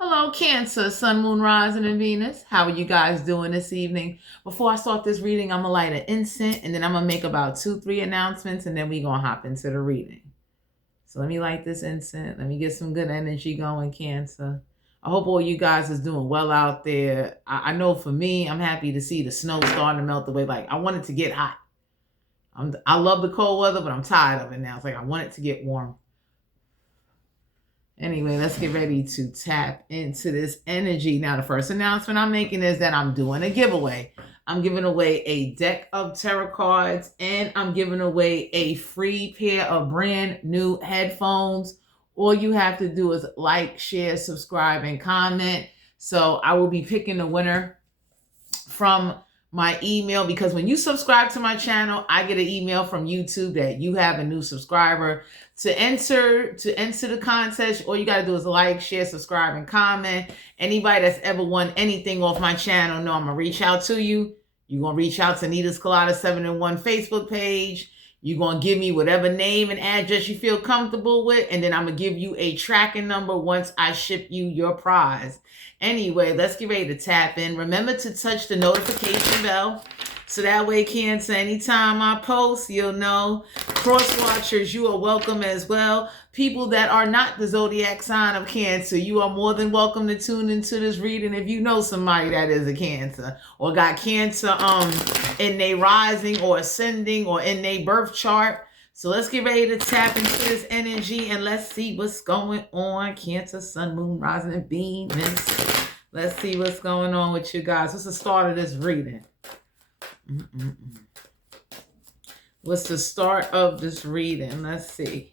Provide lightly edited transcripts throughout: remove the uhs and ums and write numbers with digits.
Hello, Cancer, Sun, Moon, Rising, and Venus. How are you guys doing this evening? Before I start this reading, I'm going to light an incense, and then I'm going to make about 2, 3 announcements, and then we're going to hop into the reading. So let me light this incense. Let me get some good energy going, Cancer. I hope all you guys is doing well out there. I know for me, I'm happy to see the snow starting to melt away. Like, I want it to get hot. I love the cold weather, but I'm tired of it now. It's like I want it to get warm. Anyway, let's get ready to tap into this energy. Now, the first announcement I'm making is that I'm doing a giveaway. I'm giving away a deck of tarot cards, and I'm giving away a free pair of brand new headphones. All you have to do is like, share, subscribe, and comment. So I will be picking the winner from my email, because when you subscribe to my channel, I get an email from YouTube that you have a new subscriber. To enter the contest, all you got to do is like, share, subscribe, and comment. Anybody that's ever won anything off my channel, know I'm going to reach out to you. You're going to reach out to Nita's Colada 7-in-1 Facebook page. You're going to give me whatever name and address you feel comfortable with, and then I'm going to give you a tracking number once I ship you your prize. Anyway, let's get ready to tap in. Remember to touch the notification bell, so that way, Cancer, anytime I post, you'll know. Cross watchers, you are welcome as well. People that are not the zodiac sign of Cancer, you are more than welcome to tune into this reading if you know somebody that is a Cancer or got Cancer in their rising or ascending or in their birth chart. So let's get ready to tap into this energy and let's see what's going on. Cancer, Sun, Moon, Rising, and Venus. Let's see what's going on with you guys. What's the start of this reading? What's the start of this reading? Let's see.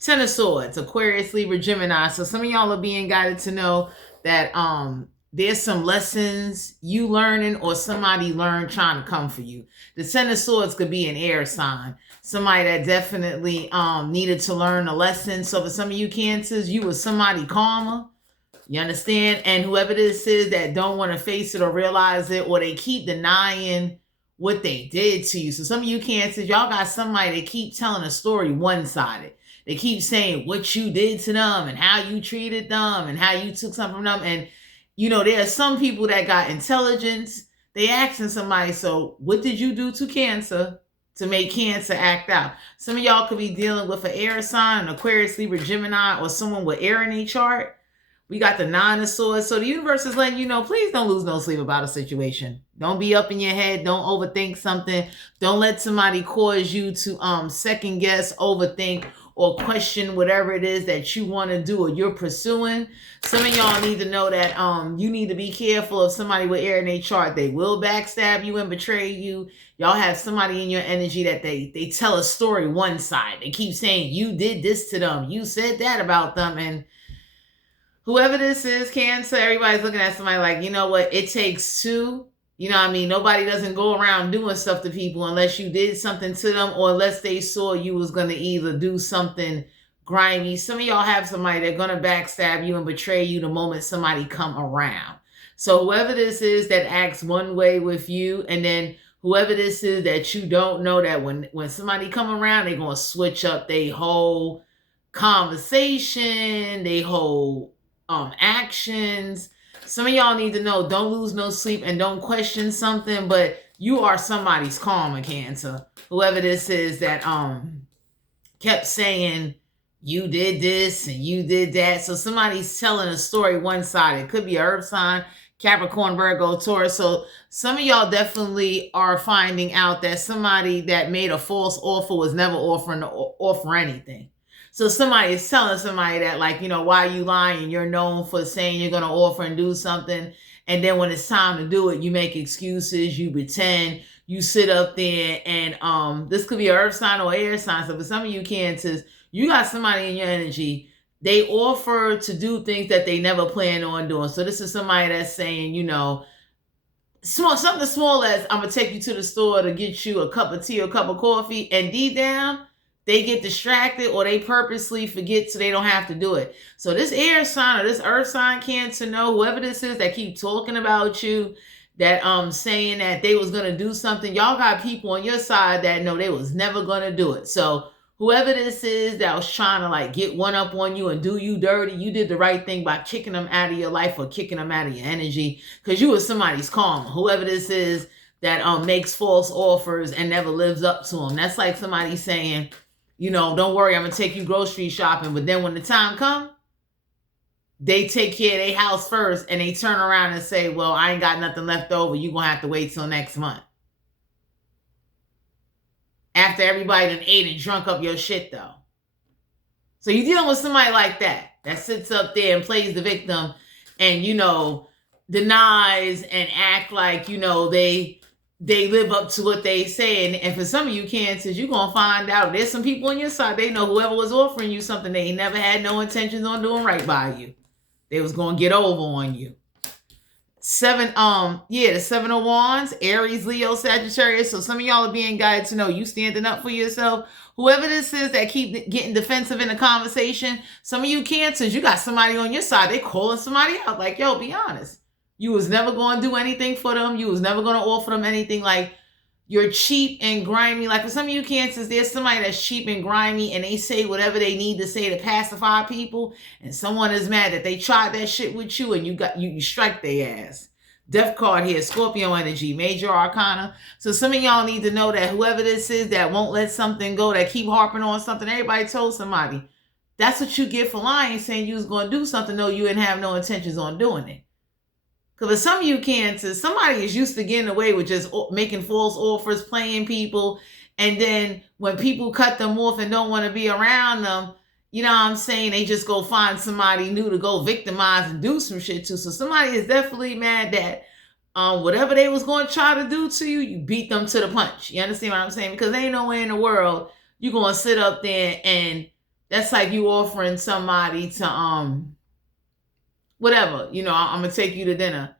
Ten of Swords, Aquarius, Libra, Gemini. So some of y'all are being guided to know that there's some lessons you learning or somebody learned trying to come for you. The Ten of Swords could be an air sign. Somebody that definitely needed to learn a lesson. So for some of you Cancers, you were somebody calmer. You understand? And whoever this is that don't want to face it or realize it, or they keep denying what they did to you. So some of you Cancers, y'all got somebody that keep telling a story one-sided. They keep saying what you did to them and how you treated them and how you took something from them. And, you know, there are some people that got intelligence. They asking somebody, so what did you do to Cancer to make Cancer act out? Some of y'all could be dealing with an air sign, an Aquarius, Libra, Gemini, or someone with air in their chart. We got the Nine of Swords. So the universe is letting you know, please don't lose no sleep about a situation. Don't be up in your head. Don't overthink something. Don't let somebody cause you to second guess, overthink, or question whatever it is that you want to do or you're pursuing. Some of y'all need to know that you need to be careful of somebody with air in their chart. They will backstab you and betray you. Y'all have somebody in your energy that they tell a story one side. They keep saying you did this to them. You said that about them. And whoever this is, Cancer, everybody's looking at somebody like, you know what, it takes two. You know what I mean? Nobody doesn't go around doing stuff to people unless you did something to them or unless they saw you was going to either do something grimy. Some of y'all have somebody that's going to backstab you and betray you the moment somebody come around. So whoever this is that acts one way with you, and then whoever this is that you don't know, that when somebody come around, they're going to switch up their whole conversation, they whole actions. Some of y'all need to know, don't lose no sleep and don't question something, but you are somebody's karma, Cancer. Whoever this is that kept saying you did this and you did that. So somebody's telling a story one side. It could be an earth sign, Capricorn, Virgo, Taurus. So some of y'all definitely are finding out that somebody that made a false offer was never offering to offer anything. So somebody is telling somebody that, like, you know, why are you lying? You're known for saying you're going to offer and do something. And then when it's time to do it, you make excuses, you pretend, you sit up there, and this could be an earth sign or air sign. So for some of you Cancers, you got somebody in your energy, they offer to do things that they never plan on doing. So this is somebody that's saying, you know, something small as, I'm going to take you to the store to get you a cup of tea or a cup of coffee, and deep down, they get distracted or they purposely forget so they don't have to do it. So this air sign or this earth sign, Cancer, know whoever this is that keep talking about you, that saying that they was going to do something, y'all got people on your side that know they was never going to do it. So Whoever this is that was trying to like get one up on you and do you dirty, you did the right thing by kicking them out of your life or kicking them out of your energy because you was somebody's karma. Whoever this is that makes false offers and never lives up to them. That's like somebody saying, you know, don't worry, I'm going to take you grocery shopping. But then when the time comes, they take care of their house first and they turn around and say, well, I ain't got nothing left over. You're going to have to wait till next month. After everybody done ate and drunk up your shit, though. So you're dealing with somebody like that sits up there and plays the victim and, you know, denies and act like, you know, they live up to what they say. And for some of you Cancers, you're going to find out there's some people on your side. They know whoever was offering you something, they never had no intentions on doing right by you. They was going to get over on you. The 7 of Wands, Aries, Leo, Sagittarius. So some of y'all are being guided to know you standing up for yourself. Whoever this is that keep getting defensive in the conversation, some of you Cancers, you got somebody on your side. They calling somebody out like, yo, be honest. You was never going to do anything for them. You was never going to offer them anything. Like, you're cheap and grimy. Like, for some of you Cancers, there's somebody that's cheap and grimy and they say whatever they need to say to pacify people. And someone is mad that they tried that shit with you and you strike their ass. Death card here, Scorpio energy, major arcana. So some of y'all need to know that whoever this is that won't let something go, that keep harping on something, everybody told somebody. That's what you get for lying, saying you was going to do something, though you didn't have no intentions on doing it. Because for some of you Cancers, somebody is used to getting away with just making false offers, playing people. And then when people cut them off and don't want to be around them, you know what I'm saying? They just go find somebody new to go victimize and do some shit to. So somebody is definitely mad that whatever they was going to try to do to you, you beat them to the punch. You understand what I'm saying? Because there ain't no way in the world you're going to sit up there and that's like you offering somebody to, whatever, you know, I'm going to take you to dinner.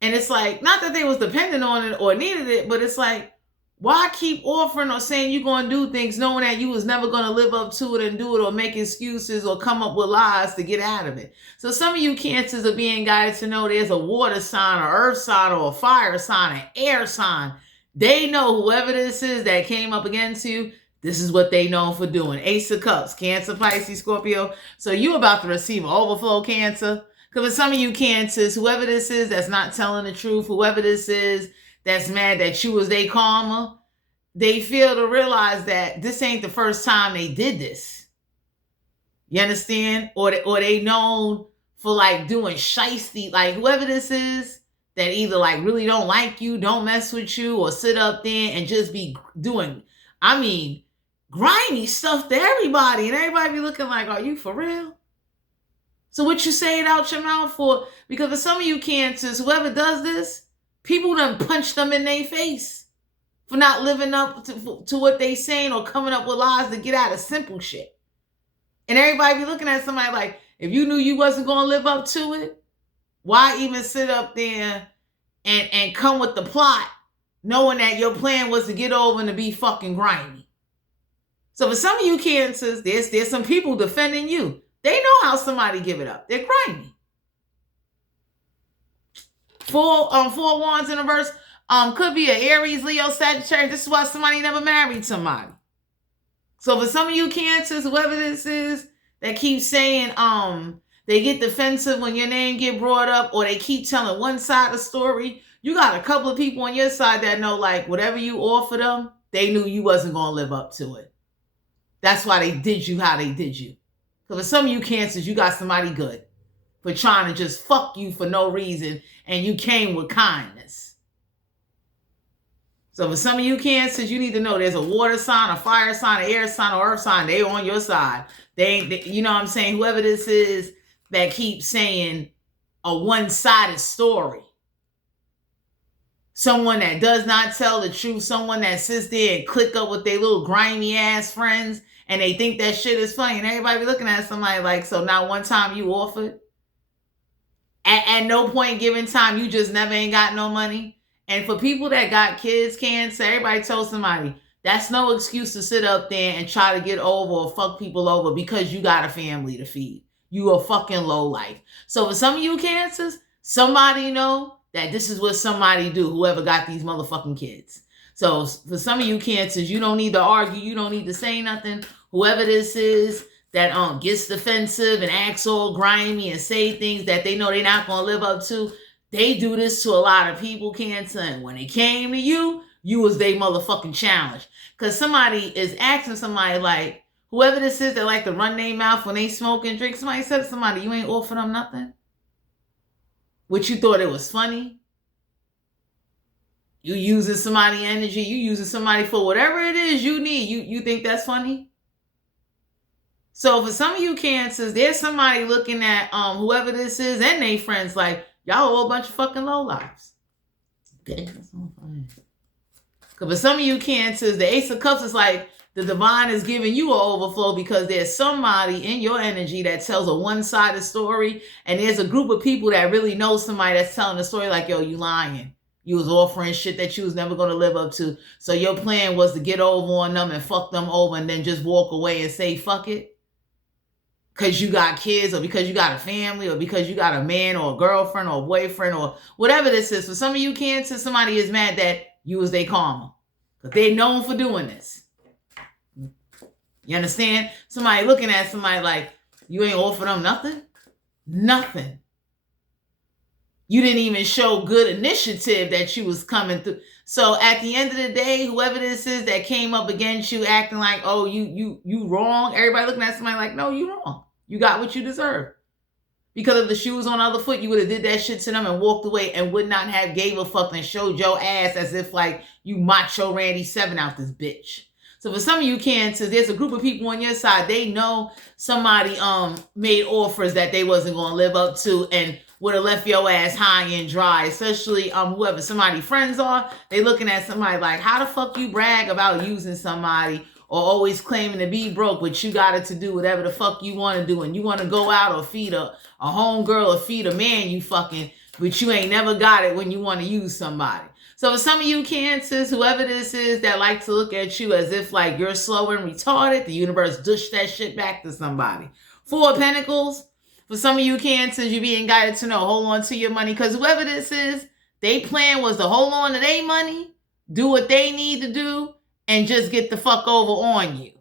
And it's like, not that they was dependent on it or needed it, but it's like, why keep offering or saying you're going to do things knowing that you was never going to live up to it and do it or make excuses or come up with lies to get out of it? So some of you Cancers are being guided to know there's a water sign or earth sign or a fire sign, an air sign. They know whoever this is that came up against you, this is what they know for doing. Ace of Cups, Cancer, Pisces, Scorpio. So you about to receive an overflow, Cancer. Because for some of you Cancers, whoever this is that's not telling the truth, whoever this is that's mad that you was their karma, they fail to realize that this ain't the first time they did this. You understand? Or they known for like doing shiesty, like whoever this is that either like really don't like you, don't mess with you, or sit up there and just be doing, I mean, grimy stuff to everybody. And everybody be looking like, are you for real? So what you say it out your mouth for? Because for some of you Cancers, whoever does this, people done punch them in their face for not living up to what they saying or coming up with lies to get out of simple shit. And everybody be looking at somebody like, if you knew you wasn't going to live up to it, why even sit up there and come with the plot knowing that your plan was to get over and to be fucking grimy? So for some of you Cancers, there's some people defending you. They know how somebody give it up. They're grimy. 4 wands in reverse. Could be an Aries, Leo, Sagittarius. This is why somebody never married somebody. So for some of you Cancers, whoever this is that keeps saying they get defensive when your name get brought up, or they keep telling one side of the story, you got a couple of people on your side that know like whatever you offer them, they knew you wasn't going to live up to it. That's why they did you how they did you. So for some of you Cancers, you got somebody good for trying to just fuck you for no reason, and you came with kindness. So for some of you Cancers, you need to know there's a water sign, a fire sign, an air sign, or earth sign. They on your side. They you know what I'm saying? Whoever this is that keeps saying a one-sided story. Someone that does not tell the truth. Someone that sits there and click up with their little grimy ass friends. And they think that shit is funny. And everybody be looking at somebody like, so not one time you offered? At no point given time, you just never ain't got no money? And for people that got kids, Cancer, everybody told somebody, that's no excuse to sit up there and try to get over or fuck people over because you got a family to feed. You a fucking low life. So for some of you Cancers, somebody know that this is what somebody do, whoever got these motherfucking kids. So for some of you Cancers, you don't need to argue. You don't need to say nothing. Whoever this is that gets defensive and acts all grimy and say things that they know they're not going to live up to, they do this to a lot of people, Cancer. And when it came to you, you was they motherfucking challenge. Because somebody is asking somebody like, whoever this is that like to run their mouth when they smoke and drink, somebody said to somebody, you ain't offer them nothing? What, you thought it was funny? You using somebody energy, you using somebody for whatever it is you need. You think that's funny? So for some of you Cancers, there's somebody looking at whoever this is and they friends like, y'all all a bunch of fucking lowlifes. Okay, that's all fine. Because for some of you Cancers, the Ace of Cups is like the divine is giving you an overflow because there's somebody in your energy that tells a one-sided story, and there's a group of people that really know somebody that's telling the story like, yo, you lying. You was offering shit that you was never going to live up to. So your plan was to get over on them and fuck them over and then just walk away and say, fuck it. Because you got kids or because you got a family or because you got a man or a girlfriend or a boyfriend or whatever this is. For some of you Cancer, somebody is mad that you was their karma. Because they're known for doing this. You understand? Somebody looking at somebody like, you ain't offer them nothing? Nothing. You didn't even show good initiative that you was coming through. So at the end of the day, whoever this is that came up against you acting like, oh, you wrong. Everybody looking at somebody like, no, you wrong. You got what you deserve. Because if the shoe was on the other foot, you would have did that shit to them and walked away and would not have gave a fuck and showed your ass as if like you macho Randy 7 out this bitch. So for some of you Cancers, there's a group of people on your side. They know somebody made offers that they wasn't going to live up to and would have left your ass high and dry, especially whoever somebody friends are. They looking at somebody like, how the fuck you brag about using somebody or always claiming to be broke, but you got it to do whatever the fuck you want to do, and you want to go out or feed a homegirl or feed a man you fucking, but you ain't never got it when you want to use somebody. So for some of you Cancers, whoever this is that like to look at you as if like you're slow and retarded, the universe dish that shit back to somebody. 4 of Pentacles. For some of you Cancers, you're being guided to know, hold on to your money. Because whoever this is, their plan was to hold on to their money, do what they need to do, and just get the fuck over on you.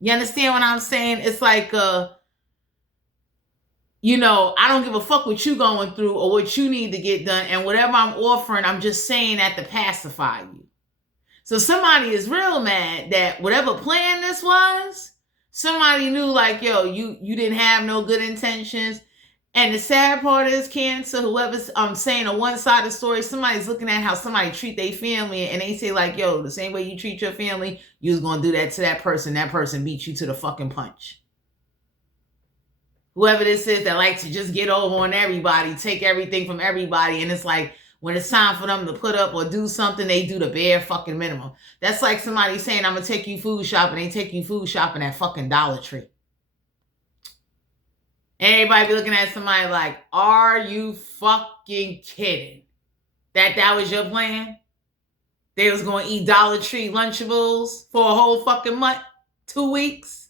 You understand what I'm saying? It's like, you know, I don't give a fuck what you going through or what you need to get done. And whatever I'm offering, I'm just saying that to pacify you. So somebody is real mad that whatever plan this was, somebody knew like, yo, you didn't have no good intentions. And the sad part is, Cancer, whoever's saying a one-sided story, somebody's looking at how somebody treat their family and they say like, yo, the same way you treat your family, you was going to do that to that person. That person beat you to the fucking punch. Whoever this is that likes to just get over on everybody, take everything from everybody. And it's like, when it's time for them to put up or do something, they do the bare fucking minimum. That's like somebody saying, I'm going to take you food shopping. They take you food shopping at fucking Dollar Tree. Everybody be looking at somebody like, are you fucking kidding? That was your plan? They was going to eat Dollar Tree Lunchables for a whole fucking month? 2 weeks?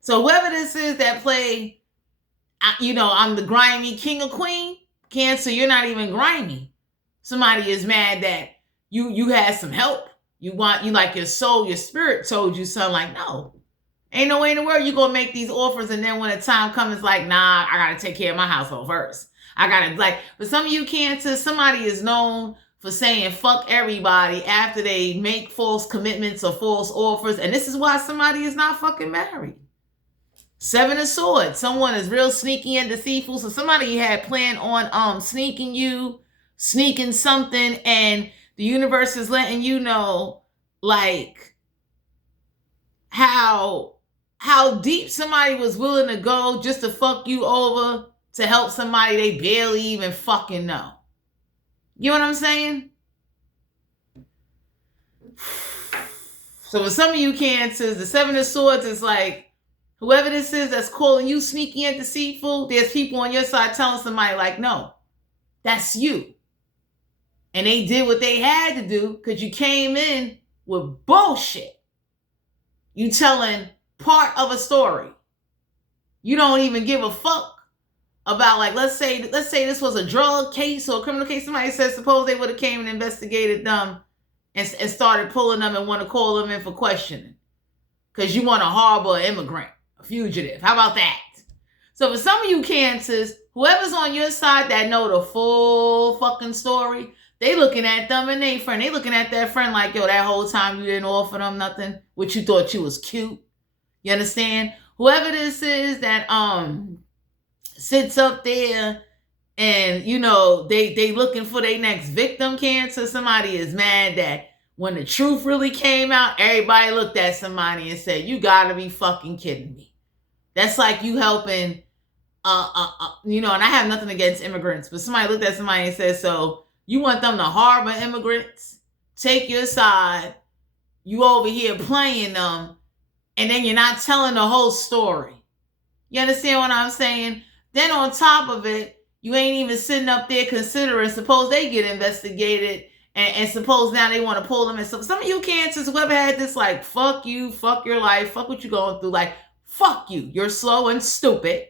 So whoever this is that play, you know, I'm the grimy king or queen, Cancer, you're not even grimy. Somebody is mad that you had some help. You like your soul, your spirit told you something like, no. Ain't no way in the world you gonna make these offers and then when the time comes, it's like, nah, I gotta take care of my household first. I gotta, like, for some of you Cancer, somebody is known for saying fuck everybody after they make false commitments or false offers. And this is why somebody is not fucking married. 7 of Swords. Someone is real sneaky and deceitful. So somebody had planned on sneaking you, sneaking something, and the universe is letting you know, like, how deep somebody was willing to go just to fuck you over to help somebody they barely even fucking know. You know what I'm saying? So for some of you Cancers, the 7 of Swords is like, whoever this is that's calling you sneaky and deceitful, there's people on your side telling somebody like, no, that's you. And they did what they had to do because you came in with bullshit. You telling part of a story. You don't even give a fuck about, like, let's say this was a drug case or a criminal case. Somebody says suppose they would have came and investigated them and started pulling them and want to call them in for questioning because you want to harbor an immigrant, a fugitive. How about that? So for some of you Cancers, whoever's on your side that know the full fucking story, they looking at them and they friend. They looking at their friend like, yo, that whole time you didn't offer them nothing, which you thought you was cute. You understand? Whoever this is that sits up there and, you know, they looking for their next victim, Cancer. Somebody is mad that when the truth really came out, everybody looked at somebody and said, you gotta be fucking kidding me. That's like you helping, you know, and I have nothing against immigrants, but somebody looked at somebody and said, so you want them to harbor immigrants, take your side, you over here playing them, and then you're not telling the whole story. You understand what I'm saying? Then on top of it, you ain't even sitting up there considering, suppose they get investigated, and suppose now they want to pull them in. So some of you Cancers, whoever had this, like, fuck you, fuck your life, fuck what you're going through, like, fuck you, you're slow and stupid.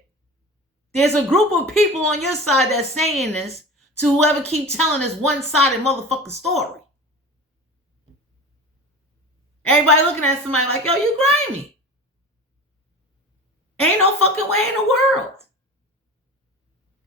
There's a group of people on your side that's saying this to whoever keep telling this one-sided motherfucking story. Everybody looking at somebody like, yo, you grimy. Ain't no fucking way in the world.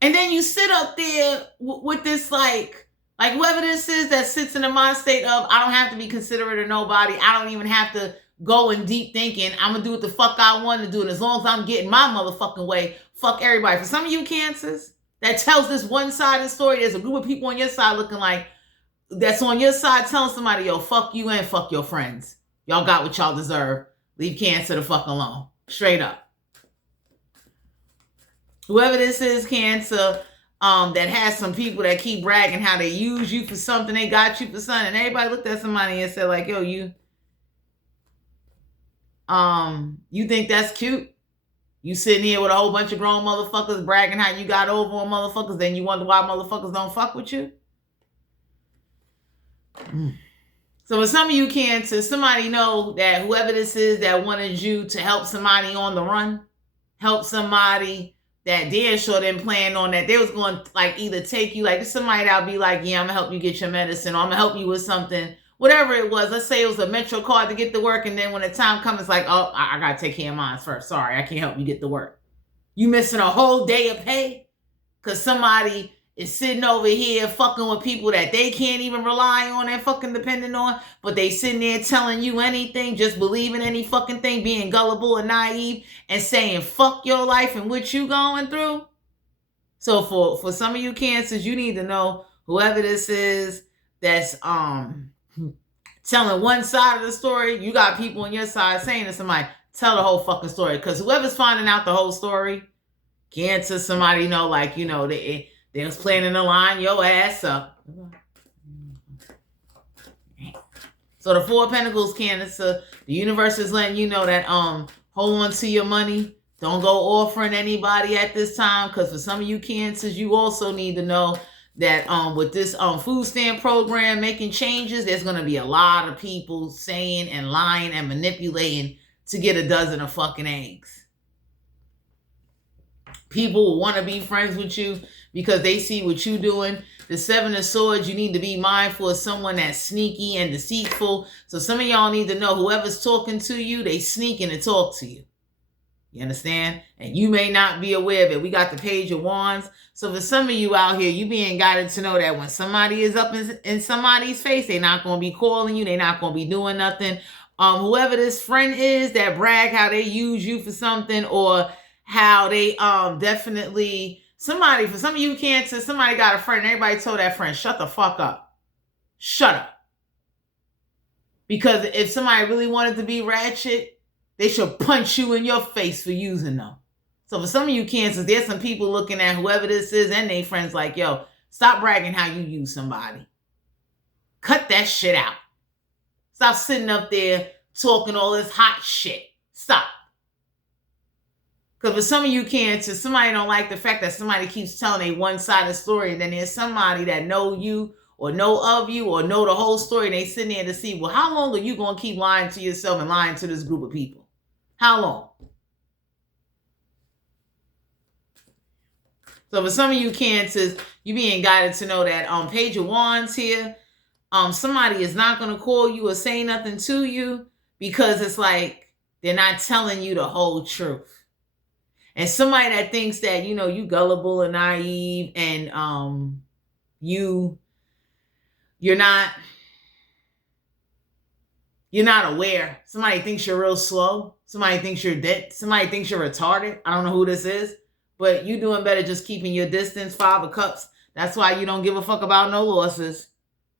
And then you sit up there with this, like whoever this is that sits in the mind state of, I don't have to be considerate of nobody. I don't even have to go in deep thinking. I'm going to do what the fuck I want to do. And as long as I'm getting my motherfucking way, fuck everybody. For some of you Cancers that tells this one-sided story, there's a group of people on your side looking like, that's on your side telling somebody, yo, fuck you and fuck your friends. Y'all got what y'all deserve. Leave Cancer the fuck alone. Straight up. Whoever this is, Cancer, that has some people that keep bragging how they use you for something, they got you for something, and everybody looked at somebody and said, like, yo, you think that's cute? You sitting here with a whole bunch of grown motherfuckers bragging how you got over on motherfuckers, then you wonder why motherfuckers don't fuck with you? So for some of you Cancer, somebody know that whoever this is that wanted you to help somebody on the run, help somebody that damn sure didn't plan on that. They was going to, like, either take you, like, somebody that'll be like, yeah, I'm going to help you get your medicine, or I'm going to help you with something. Whatever it was. Let's say it was a Metro card to get to work, and then when the time comes, it's like, oh, I got to take care of mine first. Sorry, I can't help you get to work. You missing a whole day of pay because somebody is sitting over here fucking with people that they can't even rely on and fucking depending on, but they sitting there telling you anything, just believing any fucking thing, being gullible and naive and saying fuck your life and what you going through. So for some of you Cancers, you need to know whoever this is that's telling one side of the story, you got people on your side saying to somebody, tell the whole fucking story. Because whoever's finding out the whole story, Cancer, somebody know, like, you know, they was planning to line your ass up. So the Four of Pentacles, Cancer, the universe is letting you know that hold on to your money. Don't go offering anybody at this time, because for some of you Cancers, you also need to know that with this food stamp program making changes, there's going to be a lot of people saying and lying and manipulating to get a dozen of fucking eggs. People will want to be friends with you because they see what you're doing. The Seven of Swords, you need to be mindful of someone that's sneaky and deceitful. So some of y'all need to know whoever's talking to you, they sneaking to talk to you. You understand? And you may not be aware of it. We got the Page of Wands. So for some of you out here, you being guided to know that when somebody is up in somebody's face, they're not going to be calling you. They're not going to be doing nothing. Whoever this friend is that brag how they use you for something, or how they definitely, somebody, for some of you Cancer, somebody got a friend and everybody told that friend, shut the fuck up. Shut up. Because if somebody really wanted to be ratchet, they should punch you in your face for using them. So for some of you Cancers, there's some people looking at whoever this is and they friends like, yo, stop bragging how you use somebody. Cut that shit out. Stop sitting up there talking all this hot shit. Stop. Because for some of you Cancers, somebody don't like the fact that somebody keeps telling a one-sided story, and then there's somebody that know you or know of you or know the whole story, and they sitting there to see, well, how long are you going to keep lying to yourself and lying to this group of people? How long? So for some of you Cancers, you being guided to know that Page of Wands here, somebody is not going to call you or say nothing to you because it's like they're not telling you the whole truth. And somebody that thinks that, you know, you gullible and naive and you're not aware. Somebody thinks you're real slow. Somebody thinks you're dead. Somebody thinks you're retarded. I don't know who this is, but you doing better just keeping your distance. 5 of Cups. That's why you don't give a fuck about no losses.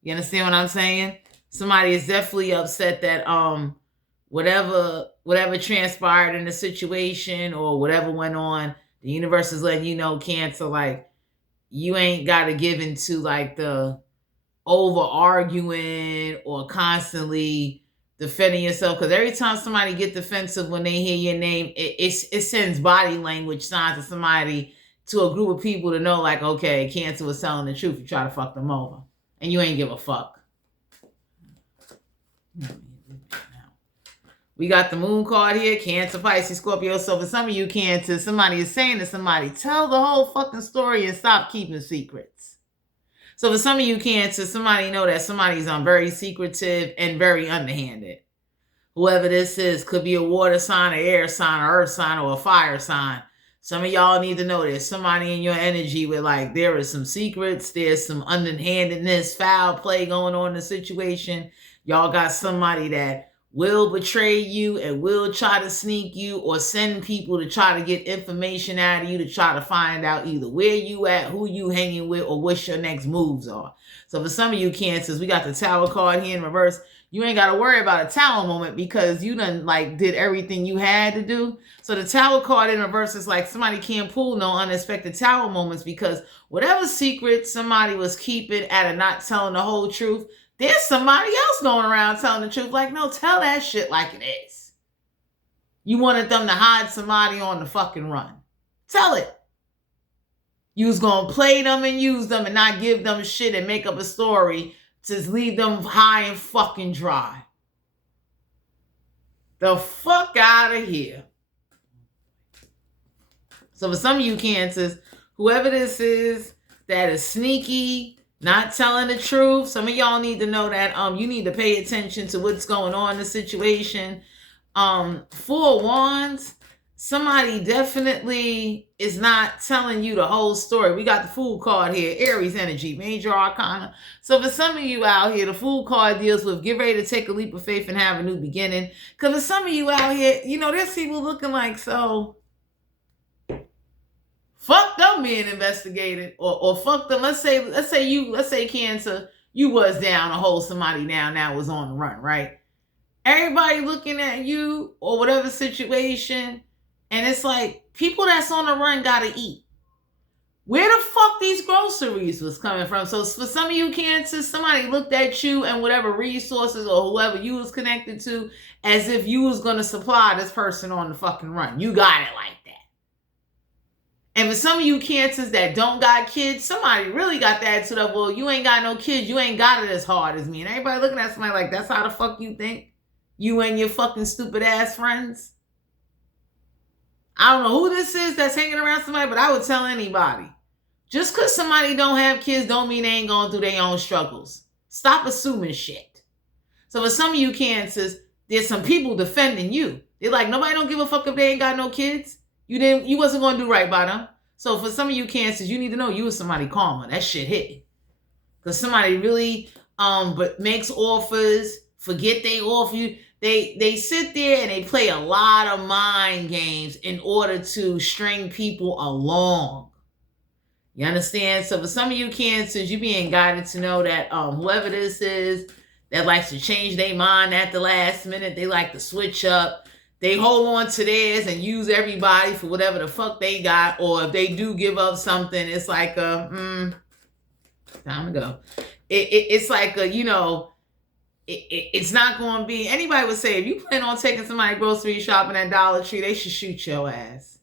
You understand what I'm saying? Somebody is definitely upset that whatever transpired in the situation or whatever went on, the universe is letting you know, Cancer, like, you ain't got to give into like the over arguing or constantly defending yourself, because every time somebody get defensive when they hear your name, it sends body language signs to somebody, to a group of people, to know like, okay, Cancer was telling the truth. You try to fuck them over and you ain't give a fuck. We got the Moon card here, Cancer, Pisces, Scorpio. So for some of you Cancer, somebody is saying to somebody, tell the whole fucking story and stop keeping secrets. So for some of you Cancer, somebody know that somebody's very secretive and very underhanded. Whoever this is, could be a water sign, an air sign, an earth sign, or a fire sign. Some of y'all need to know there's somebody in your energy where like there is some secrets, there's some underhandedness, foul play going on in the situation. Y'all got somebody that will betray you and will try to sneak you or send people to try to get information out of you, to try to find out either where you at, who you hanging with, or what your next moves are. So for some of you Cancers, we got the Tower card here in reverse. You ain't got to worry about a Tower moment because you done like did everything you had to do. So the Tower card in reverse is like somebody can't pull no unexpected Tower moments, because whatever secret somebody was keeping out of not telling the whole truth, there's somebody else going around telling the truth. Like, no, tell that shit like it is. You wanted them to hide somebody on the fucking run. Tell it. You was going to play them and use them and not give them shit and make up a story to leave them high and fucking dry. The fuck out of here. So for some of you Cancers, whoever this is that is sneaky, not telling the truth, some of y'all need to know that you need to pay attention to what's going on in the situation. 4 of Wands, somebody definitely is not telling you the whole story. We got the Fool card here, Aries energy, major arcana. So for some of you out here, the Fool card deals with get ready to take a leap of faith and have a new beginning. Because for some of you out here, you know, there's people looking like, so fuck them being investigated, or fuck them. Let's say Cancer, you was down to hold somebody down that was on the run, right? Everybody looking at you or whatever situation, and it's like people that's on the run gotta eat. Where the fuck these groceries was coming from? So for some of you Cancer, somebody looked at you and whatever resources or whoever you was connected to as if you was gonna supply this person on the fucking run. You got it like that. And for some of you Cancers that don't got kids, somebody really got that attitude of, well, you ain't got no kids, you ain't got it as hard as me. And everybody looking at somebody like, that's how the fuck you think? You and your fucking stupid ass friends? I don't know who this is that's hanging around somebody, but I would tell anybody. Just because somebody don't have kids don't mean they ain't going through their own struggles. Stop assuming shit. So for some of you Cancers, there's some people defending you. They're like, nobody don't give a fuck if they ain't got no kids. You wasn't going to do right by them. So for some of you Cancers, you need to know you was somebody karma. That shit hit. Because somebody really but makes offers, forget they offer you. They sit there and they play a lot of mind games in order to string people along. You understand? So for some of you Cancers, you being guided to know that whoever this is that likes to change their mind at the last minute, they like to switch up. They hold on to theirs and use everybody for whatever the fuck they got. Or if they do give up something, it's like time to go. It's like it's not going to be, anybody would say, if you plan on taking somebody grocery shopping at Dollar Tree, they should shoot your ass.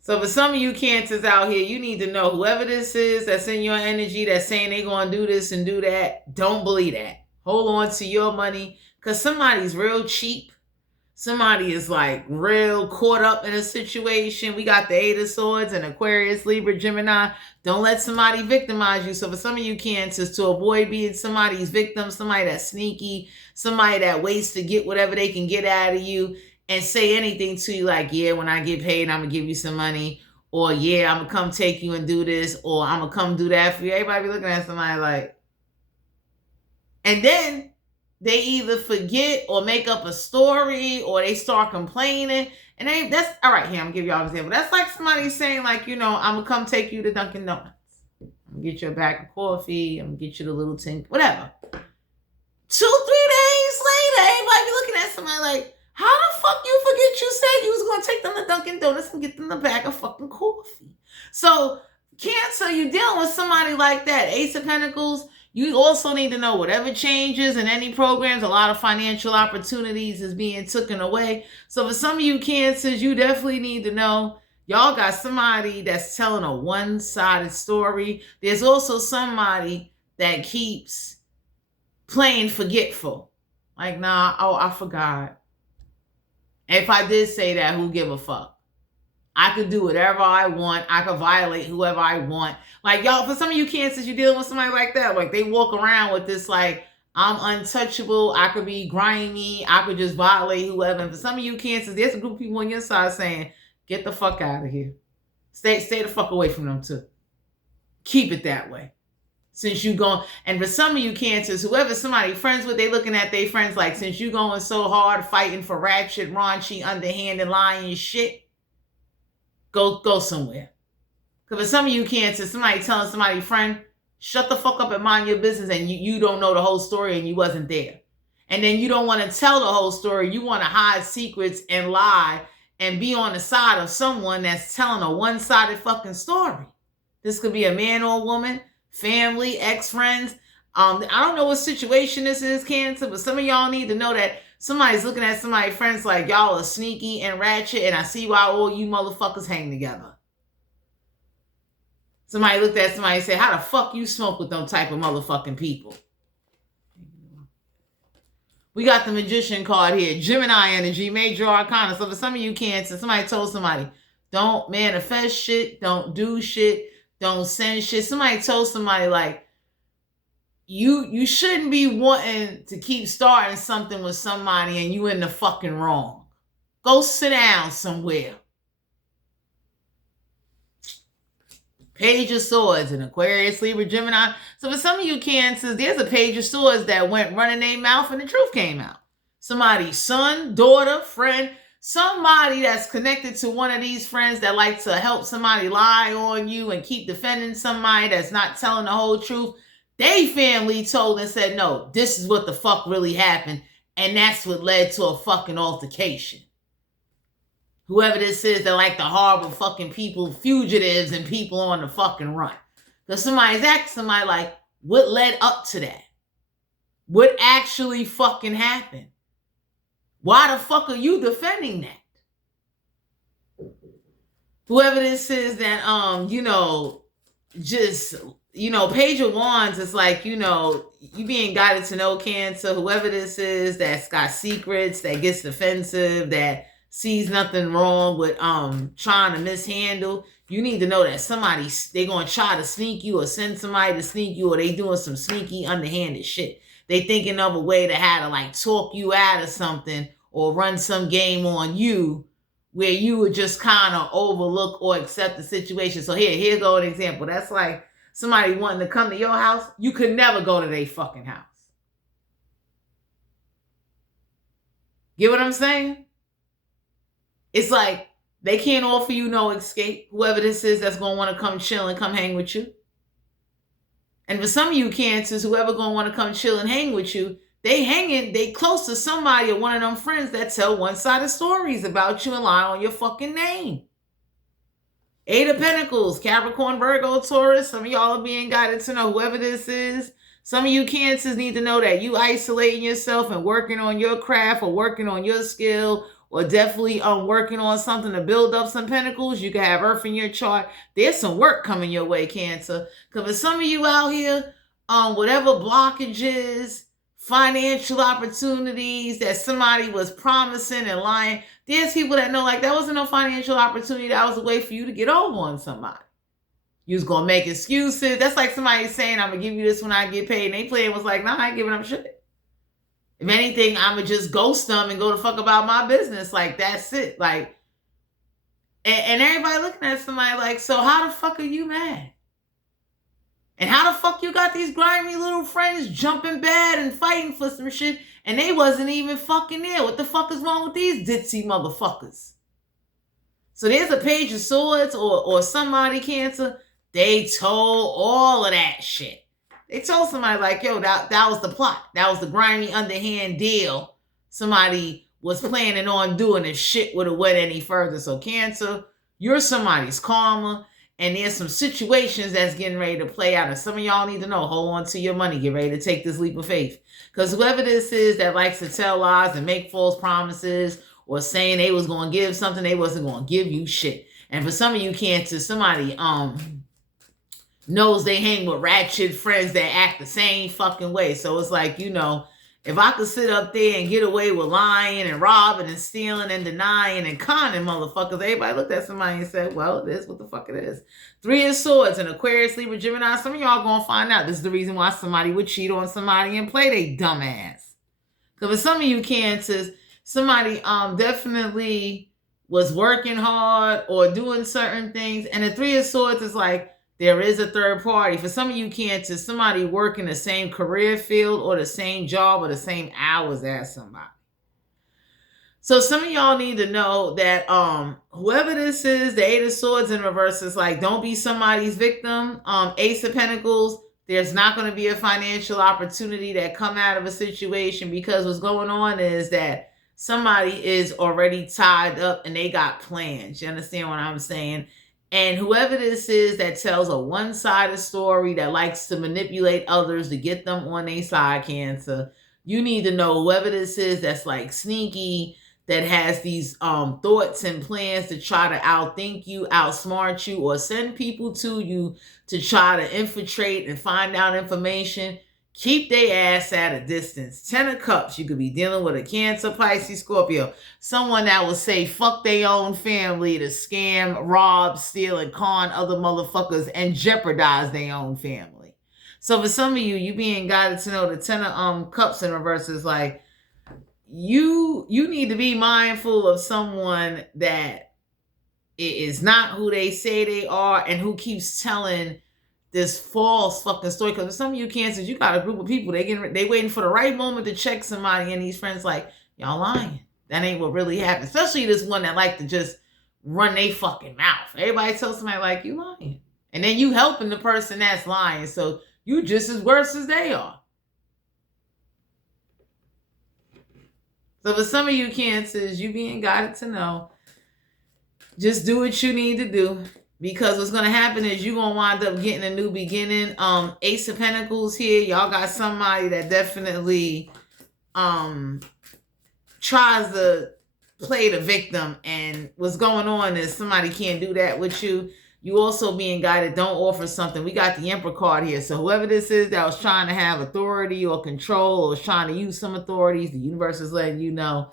So for some of you Cancers out here, you need to know whoever this is that's in your energy that's saying they're going to do this and do that, don't believe that. Hold on to your money, because somebody's real cheap. Somebody is like real caught up in a situation. We got the Eight of Swords and Aquarius, Libra, Gemini. Don't let somebody victimize you. So for some of you Cancers, to avoid being somebody's victim, somebody that's sneaky, somebody that waits to get whatever they can get out of you and say anything to you like, yeah, when I get paid, I'm going to give you some money. Or, yeah, I'm going to come take you and do this. Or I'm going to come do that for you. Everybody be looking at somebody like, and then they either forget or make up a story or they start complaining. And that's all right. Here, I'm gonna give y'all an example. That's like somebody saying, like, I'm gonna come take you to Dunkin' Donuts. I'm gonna get you a bag of coffee. I'm gonna get you the little tin, whatever. 2-3 days later, everybody be looking at somebody like, how the fuck you forget you said you was gonna take them to Dunkin' Donuts and get them the bag of fucking coffee? So, Cancer, you're dealing with somebody like that. Ace of Pentacles. You also need to know whatever changes in any programs, a lot of financial opportunities is being taken away. So for some of you Cancers, you definitely need to know y'all got somebody that's telling a one-sided story. There's also somebody that keeps playing forgetful. Like, nah, oh, I forgot. If I did say that, who give a fuck? I could do whatever I want. I could violate whoever I want. Like, y'all, for some of you Cancers, you're dealing with somebody like that. Like, they walk around with this, like, I'm untouchable. I could be grimy. I could just violate whoever. And for some of you Cancers, there's a group of people on your side saying, get the fuck out of here. Stay the fuck away from them, too. Keep it that way. Since you going, and for some of you Cancers, whoever somebody friends with, they looking at their friends like, since you going so hard fighting for ratchet, raunchy, underhanded, lying shit, go somewhere. Because for some of you Cancers, somebody telling somebody, friend, shut the fuck up and mind your business, and you don't know the whole story and you wasn't there. And then you don't want to tell the whole story. You want to hide secrets and lie and be on the side of someone that's telling a one-sided fucking story. This could be a man or a woman, family, ex-friends. I don't know what situation this is, Cancer, but some of y'all need to know that somebody's looking at somebody's friends like y'all are sneaky and ratchet, and I see why all you motherfuckers hang together. Somebody looked at somebody and said, how the fuck you smoke with them type of motherfucking people? We got the Magician card here. Gemini energy, major arcana. So for some of you Cancer, somebody told somebody, don't manifest shit, don't do shit, don't send shit. Somebody told somebody like, you shouldn't be wanting to keep starting something with somebody and you in the fucking wrong. Go sit down somewhere. Page of Swords and Aquarius, Libra, Gemini. So for some of you Cancers, there's a Page of Swords that went running their mouth and the truth came out. Somebody's son, daughter, friend, somebody that's connected to one of these friends that like to help somebody lie on you and keep defending somebody that's not telling the whole truth. They family told and said, no, this is what the fuck really happened. And that's what led to a fucking altercation. Whoever this is, they're like the horrible fucking people, fugitives and people on the fucking run. Because somebody's asking somebody like, what led up to that? What actually fucking happened? Why the fuck are you defending that? Whoever this is that, Page of Wands is like, you being guided to know, Cancer, whoever this is that's got secrets, that gets defensive, that sees nothing wrong with trying to mishandle. You need to know that they going to try to sneak you or send somebody to sneak you, or they doing some sneaky underhanded shit. They thinking of a way to how to like talk you out of something or run some game on you where you would just kind of overlook or accept the situation. So here go an example. That's like somebody wanting to come to your house. You could never go to their fucking house. Get what I'm saying? It's like they can't offer you no escape. Whoever this is that's going to want to come chill and come hang with you. And for some of you Cancers, whoever going to want to come chill and hang with you, they close to somebody or one of them friends that tell one-sided stories about you and lie on your fucking name. Eight of Pentacles, Capricorn, Virgo, Taurus. Some of y'all are being guided to know whoever this is. Some of you Cancers need to know that you isolating yourself and working on your craft or working on your skill, or definitely working on something to build up some pentacles. You can have Earth in your chart. There's some work coming your way, Cancer. Because for some of you out here, whatever blockages financial opportunities that somebody was promising and lying. There's people that know like that wasn't no financial opportunity. That was a way for you to get over on somebody. You was gonna make excuses. That's like somebody saying, I'm gonna give you this when I get paid. And they playing was like, nah, I ain't giving up shit. If anything, I'm gonna just ghost them and go the fuck about my business. Like, that's it. Like, and everybody looking at somebody like, so how the fuck are you mad? And how the fuck you got these grimy little friends jumping bad and fighting for some shit and they wasn't even fucking there? What the fuck is wrong with these ditzy motherfuckers? So there's a Page of Swords or somebody Cancer. They told all of that shit. They told somebody like, yo, that was the plot. That was the grimy underhand deal. Somebody was planning on doing if shit would have went any further. So Cancer, you're somebody's karma. And there's some situations that's getting ready to play out. And some of y'all need to know, hold on to your money. Get ready to take this leap of faith. Because whoever this is that likes to tell lies and make false promises or saying they was going to give something, they wasn't going to give you shit. And for some of you Cancer, somebody knows they hang with ratchet friends that act the same fucking way. So it's like, you know, if I could sit up there and get away with lying and robbing and stealing and denying and conning motherfuckers, everybody looked at somebody and said, well, it is what the fuck it is. Three of Swords and Aquarius, Libra, Gemini. Some of y'all gonna find out this is the reason why somebody would cheat on somebody and play they dumb ass. Because for some of you Cancers, somebody definitely was working hard or doing certain things. And the Three of Swords is like, there is a third party. For some of you Cancers, somebody working the same career field or the same job or the same hours as somebody. So some of y'all need to know that whoever this is, the Eight of Swords in reverse is like, don't be somebody's victim. Ace of Pentacles, there's not going to be a financial opportunity that come out of a situation because what's going on is that somebody is already tied up and they got plans. You understand what I'm saying? And whoever this is that tells a one-sided story that likes to manipulate others to get them on their side, Cancer, you need to know whoever this is that's like sneaky, that has these thoughts and plans to try to outthink you, outsmart you, or send people to you to try to infiltrate and find out information. Keep their ass at a distance. 10 of Cups, you could be dealing with a Cancer, Pisces, Scorpio. Someone that will say fuck their own family to scam, rob, steal, and con other motherfuckers and jeopardize their own family. So for some of you, you being guided to know the 10 of Cups in reverse is like, you need to be mindful of someone that is not who they say they are and who keeps telling this false fucking story. Because some of you Cancers, you got a group of people, they waiting for the right moment to check somebody, and these friends like, y'all lying. That ain't what really happened. Especially this one that like to just run they fucking mouth. Everybody tells somebody like, you lying. And then you helping the person that's lying. So you just as worse as they are. So for some of you Cancers, you being guided to know, just do what you need to do. Because what's going to happen is you're going to wind up getting a new beginning. Ace of Pentacles here. Y'all got somebody that definitely tries to play the victim. And what's going on is somebody can't do that with you. You also being guided, don't offer something. We got the Emperor card here. So whoever this is that was trying to have authority or control or was trying to use some authorities, the universe is letting you know.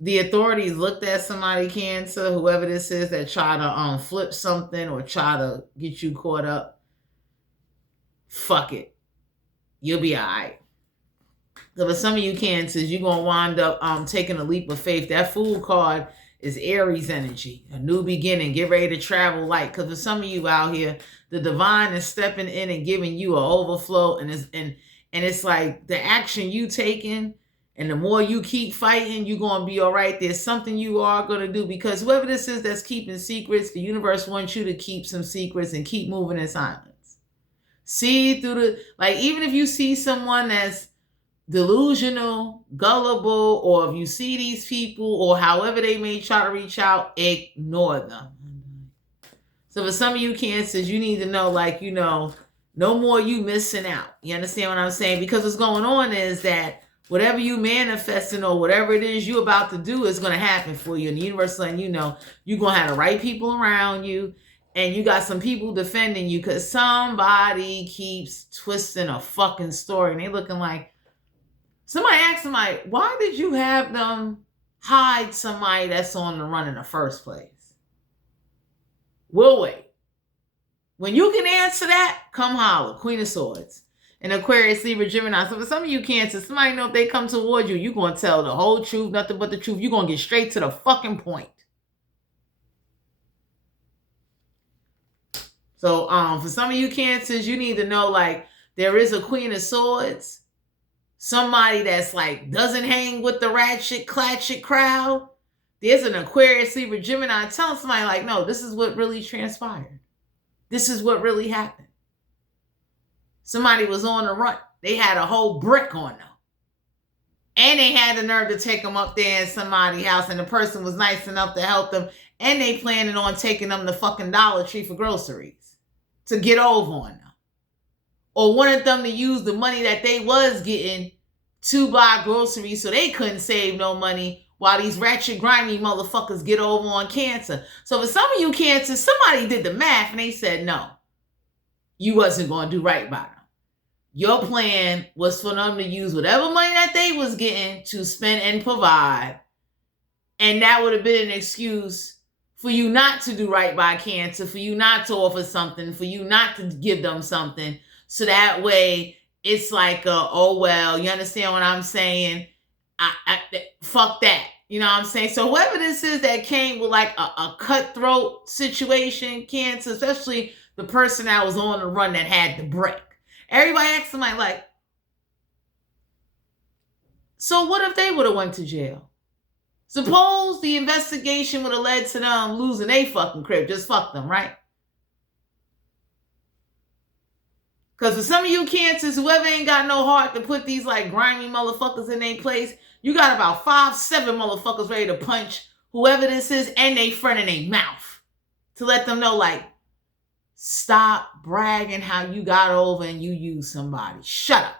The authorities looked at somebody Cancer, whoever this is that try to flip something or try to get you caught up. Fuck it. You'll be all right. So for some of you Cancers, you're going to wind up taking a leap of faith. That Fool card is Aries energy, a new beginning. Get ready to travel light. Because for some of you out here, the divine is stepping in and giving you an overflow. And it's like the action you taking, and the more you keep fighting, you're going to be all right. There's something you are going to do, because whoever this is that's keeping secrets, the universe wants you to keep some secrets and keep moving in silence. See through the, like, even if you see someone that's delusional, gullible, or if you see these people or however they may try to reach out, ignore them. So for some of you Cancers, you need to know, like, you know, no more you missing out. You understand what I'm saying? Because what's going on is that whatever you manifesting or whatever it is you about to do is going to happen for you. And the universe letting you know you're going to have the right people around you. And you got some people defending you because somebody keeps twisting a fucking story. And they looking like, Somebody asked somebody, why did you have them hide somebody that's on the run in the first place? We'll wait. When you can answer that, come holler. Queen of Swords. And Aquarius, Libra, Gemini. So for some of you Cancer, somebody know if they come toward you, you're going to tell the whole truth, nothing but the truth. You're going to get straight to the fucking point. So for some of you Cancers, you need to know, like, there is a Queen of Swords. Somebody that's like doesn't hang with the ratchet, clatchet crowd. There's an Aquarius, Libra, Gemini telling somebody like, no, this is what really transpired. This is what really happened. Somebody was on the run. They had a whole brick on them. And they had the nerve to take them up there in somebody's house, and the person was nice enough to help them. And they planning on taking them to fucking Dollar Tree for groceries to get over on them. Or wanted them to use the money that they was getting to buy groceries so they couldn't save no money while these ratchet, grimy motherfuckers get over on Cancer. So for some of you Cancer, somebody did the math and they said, no, you wasn't going to do right by them. Your plan was for them to use whatever money that they was getting to spend and provide. And that would have been an excuse for you not to do right by Cancer, for you not to offer something, for you not to give them something. So that way it's like, oh, well, you understand what I'm saying? Fuck that. You know what I'm saying? So whoever this is that came with like a cutthroat situation, Cancer, especially the person that was on the run that had the brick. Everybody asked somebody like, so what if they would have went to jail? Suppose the investigation would have led to them losing their fucking crib. Just fuck them, right? Because for some of you Cancers, whoever ain't got no heart to put these like grimy motherfuckers in their place, you got about 5-7 motherfuckers ready to punch whoever this is and they front in their mouth to let them know, like, stop bragging how you got over and you used somebody. Shut up.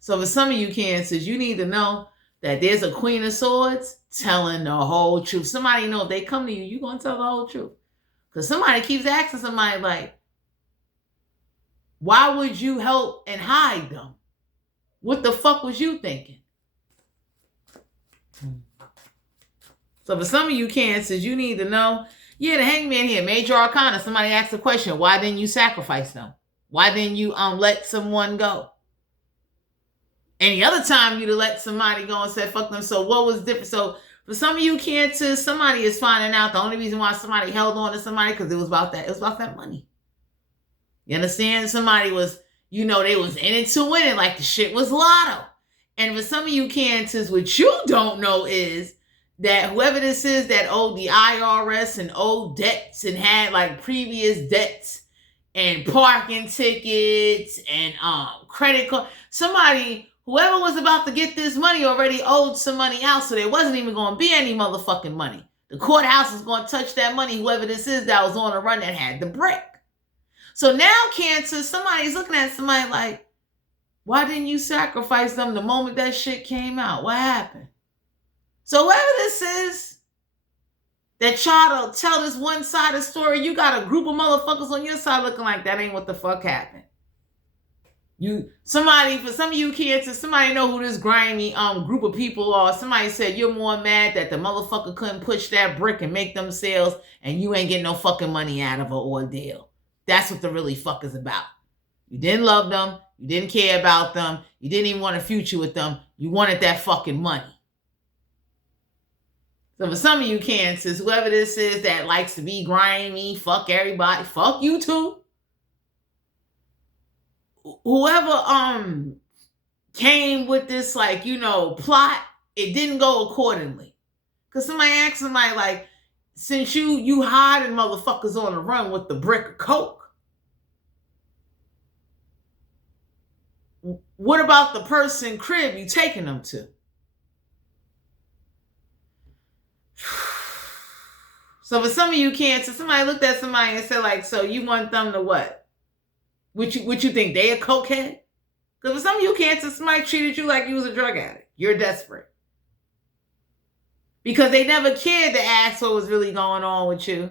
So for some of you Cancers, you need to know that there's a Queen of Swords telling the whole truth. Somebody know if they come to you, you're going to tell the whole truth. Because somebody keeps asking somebody like, why would you help and hide them? What the fuck was you thinking? So for some of you Cancers, you need to know, yeah, the Hangman here, Major Arcana, somebody asked the question, why didn't you sacrifice them? Why didn't you let someone go? Any other time you'd have let somebody go and said, fuck them. So what was different? So for some of you Cancers, somebody is finding out the only reason why somebody held on to somebody because it was about that. It was about that money. You understand? Somebody was, you know, they was in it to win it, like the shit was lotto. And for some of you Cancers, what you don't know is that whoever this is that owed the IRS and owed debts and had like previous debts and parking tickets and credit card, somebody, whoever was about to get this money already owed some money out, so there wasn't even going to be any motherfucking money. The courthouse is going to touch that money, whoever this is that was on the run that had the brick. So now Cancer, somebody's looking at somebody like, why didn't you sacrifice them the moment that shit came out? What happened? So whoever this is that try to tell this one-sided story, you got a group of motherfuckers on your side looking like that ain't what the fuck happened. For some of you Cancers, somebody know who this grimy group of people are. Somebody said you're more mad that the motherfucker couldn't push that brick and make them sales and you ain't getting no fucking money out of an ordeal. That's what the really fuck is about. You didn't love them. You didn't care about them. You didn't even want a future with them. You wanted that fucking money. So for some of you Cancers, whoever this is that likes to be grimy, fuck everybody, fuck you too. Whoever came with this, like, you know, plot, it didn't go accordingly. Because somebody asked somebody like, since you hiding motherfuckers on the run with the brick of coke, what about the person crib you taking them to? So for some of you Cancer, somebody looked at somebody and said like, so you want them to what? What you think, they a cokehead? Because for some of you Cancer, somebody treated you like you was a drug addict. You're desperate. Because they never cared to ask what was really going on with you.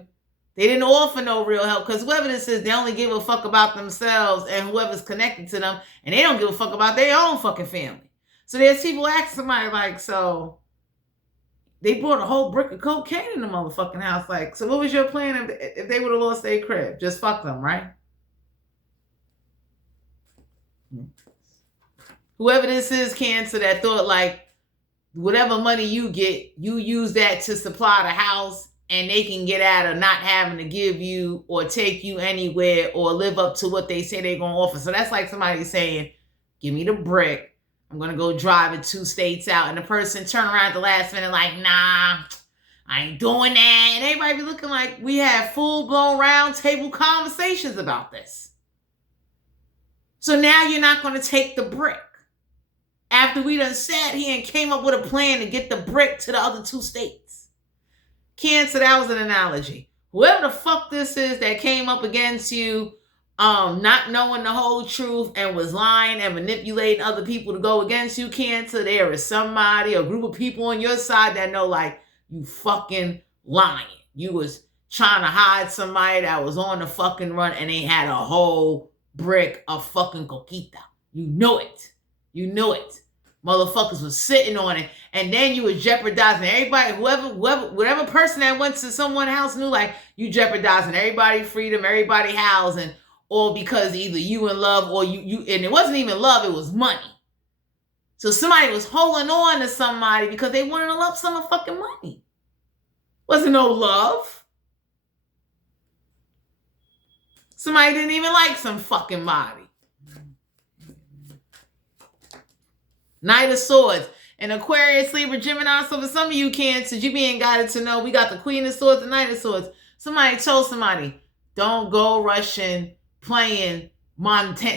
They didn't offer no real help because whoever this is, they only give a fuck about themselves and whoever's connected to them, and they don't give a fuck about their own fucking family. So there's people asking somebody like, so they brought a whole brick of cocaine in the motherfucking house. Like, so what was your plan if they would have lost their crib? Just fuck them, right? Whoever this is, Cancer, that thought like whatever money you get, you use that to supply the house and they can get out of not having to give you or take you anywhere or live up to what they say they're going to offer. So that's like somebody saying, give me the brick. I'm going to go drive it 2 states out. And the person turn around at the last minute like, nah, I ain't doing that. And everybody be looking like we have full-blown round table conversations about this. So now you're not going to take the brick. After we done sat here and came up with a plan to get the brick to the other 2 states. Cancer, that was an analogy. Whoever the fuck this is that came up against you, not knowing the whole truth and was lying and manipulating other people to go against you, Cancer, there is somebody, a group of people on your side that know like you fucking lying. You was trying to hide somebody that was on the fucking run and they had a whole brick of fucking coquita. You know it. You knew it. Motherfuckers was sitting on it. And then you was jeopardizing everybody, whatever person that went to someone's house knew like you jeopardizing everybody's freedom, everybody's housing, all because either you in love or you and it wasn't even love, it was money. So somebody was holding on to somebody because they wanted a lump sum of fucking money. Wasn't no love. Somebody didn't even like some fucking body. Knight of Swords. And Aquarius, Libra, Gemini. So for some of you Cancers, you being guided to know we got the Queen of Swords and Knight of Swords. Somebody told somebody, don't go rushing playing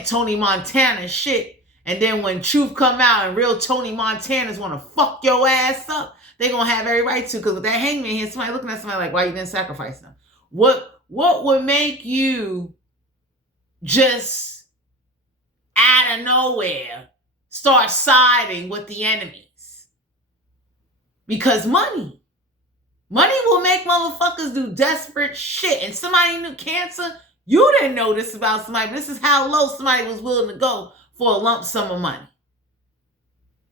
Tony Montana shit. And then when truth come out and real Tony Montanas want to fuck your ass up, they going to have every right to. Because with that hangman here, somebody looking at somebody like, why you didn't sacrifice them? What would make you just out of nowhere start siding with the enemies? Because money will make motherfuckers do desperate shit. And somebody knew, Cancer, you didn't know this about somebody, but this is how low somebody was willing to go for a lump sum of money.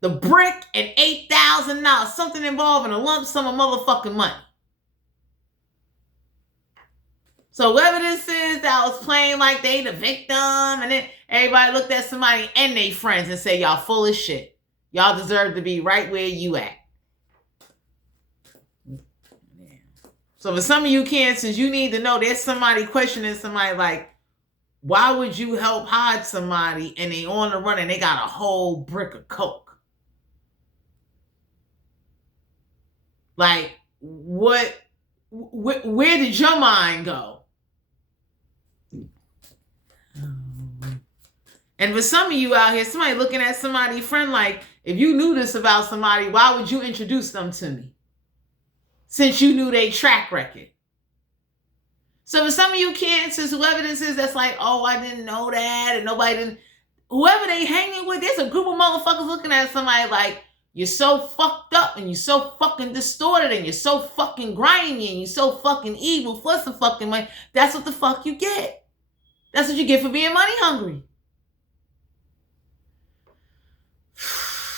The brick and $8,000, something involving a lump sum of motherfucking money. So whoever this is that was playing like they the victim, and then everybody looked at somebody and they friends and say, y'all full of shit. Y'all deserve to be right where you at. So for some of you Cancers, you need to know there's somebody questioning somebody like, why would you help hide somebody and they on the run and they got a whole brick of coke? Like, where did your mind go? And for some of you out here, somebody looking at somebody's friend like, if you knew this about somebody, why would you introduce them to me? Since you knew their track record. So for some of you Cancers, whoever this is that's like, oh, I didn't know that, and nobody didn't, whoever they hanging with, there's a group of motherfuckers looking at somebody like, you're so fucked up and you're so fucking distorted and you're so fucking grimy and you're so fucking evil for some fucking money. That's what the fuck you get. That's what you get for being money hungry.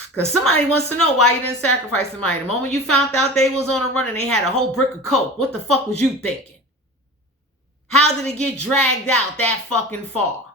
Because somebody wants to know why you didn't sacrifice somebody. The moment you found out they was on a run and they had a whole brick of coke, what the fuck was you thinking? How did it get dragged out that fucking far?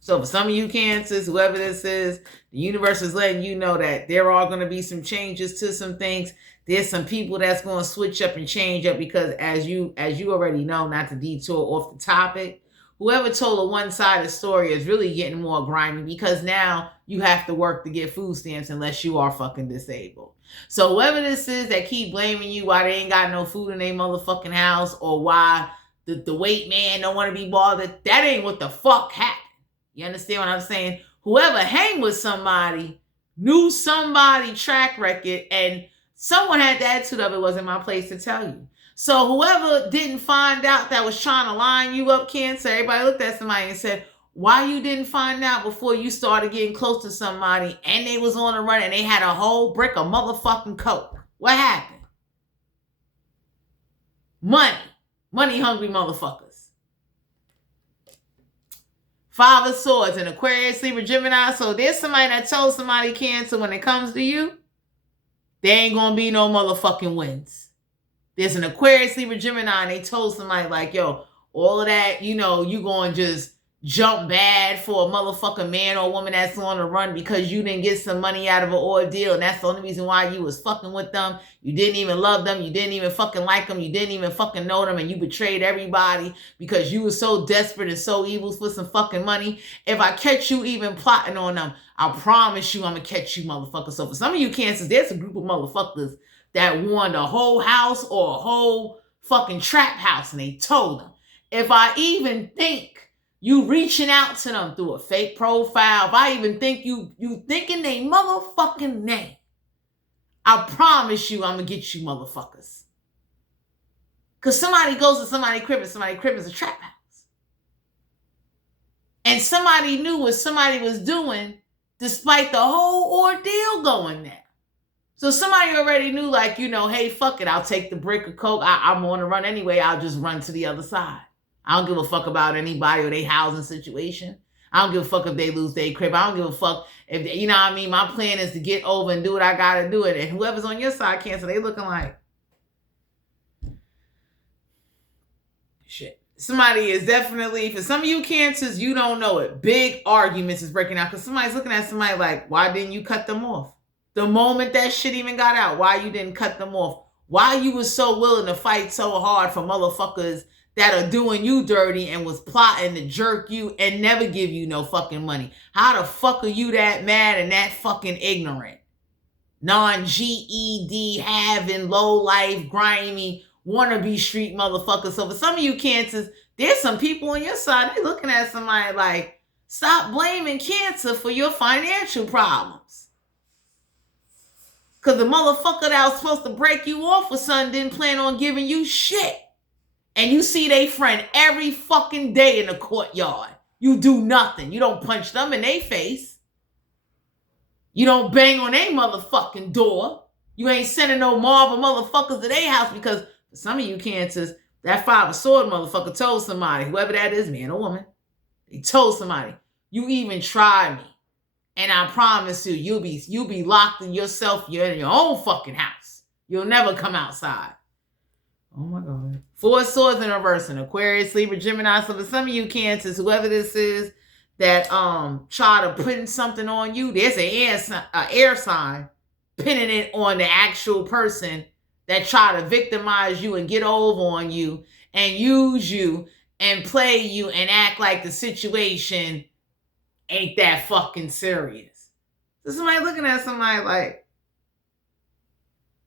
So for some of you Cancers, whoever this is, the universe is letting you know that there are going to be some changes to some things. There's some people that's going to switch up and change up because as you already know, not to detour off the topic, whoever told a one-sided story is really getting more grimy because now you have to work to get food stamps unless you are fucking disabled. So whoever this is that keep blaming you why they ain't got no food in their motherfucking house or why the weight man don't want to be bothered, that ain't what the fuck happened. You understand what I'm saying? Whoever hang with somebody knew somebody track record and someone had the attitude of it wasn't my place to tell you. So whoever didn't find out that was trying to line you up, Cancer, everybody looked at somebody and said, why you didn't find out before you started getting close to somebody and they was on the run and they had a whole brick of motherfucking coke? What happened? Money. Money hungry motherfuckers. Five of Swords, an Aquarius, Libra, Gemini. So there's somebody that told somebody, Cancer, when it comes to you, there ain't gonna be no motherfucking wins. There's an Aquarius, Libra, Gemini, and they told somebody like, yo, all of that, you going to just jump bad for a motherfucking man or woman that's on the run because you didn't get some money out of an ordeal, and that's the only reason why you was fucking with them. You didn't even love them. You didn't even fucking like them. You didn't even fucking know them, and you betrayed everybody because you were so desperate and so evil for some fucking money. If I catch you even plotting on them, I promise you I'm going to catch you motherfuckers. So for some of you Cancers, there's a group of motherfuckers that won a whole house or a whole fucking trap house, and they told them, if I even think you reaching out to them through a fake profile, if I even think you thinking they motherfucking name, I promise you I'm going to get you motherfuckers. Because somebody goes to somebody's crib is a trap house. And somebody knew what somebody was doing despite the whole ordeal going there. So somebody already knew, like, hey, fuck it. I'll take the brick of coke. I'm on the run anyway. I'll just run to the other side. I don't give a fuck about anybody or their housing situation. I don't give a fuck if they lose their crib. I don't give a fuck if, you know what I mean? My plan is to get over and do what I got to do. And whoever's on your side, Cancer, they looking like, shit. Somebody is definitely, for some of you Cancers, you don't know it. Big arguments is breaking out because somebody's looking at somebody like, why didn't you cut them off? The moment that shit even got out, why you didn't cut them off? Why you was so willing to fight so hard for motherfuckers that are doing you dirty and was plotting to jerk you and never give you no fucking money? How the fuck are you that mad and that fucking ignorant? Non-GED having, low life, grimy, wannabe street motherfuckers. So for some of you Cancers, there's some people on your side, they looking at somebody like, stop blaming Cancer for your financial problems. Because the motherfucker that was supposed to break you off with something didn't plan on giving you shit. And you see they friend every fucking day in the courtyard. You do nothing. You don't punch them in their face. You don't bang on their motherfucking door. You ain't sending no Marvel motherfuckers to their house because for some of you Cancers, that Five of Swords motherfucker told somebody, whoever that is, man or woman, they told somebody, you even try me. And I promise you, you'll be locked in yourself. You're in your own fucking house. You'll never come outside. Oh my God. Four of Swords in reverse, an Aquarius, Libra, Gemini. So for some of you Cancers, whoever this is that try to put something on you, there's an air sign pinning it on the actual person that try to victimize you and get over on you and use you and play you and act like the situation ain't that fucking serious. So somebody looking at somebody like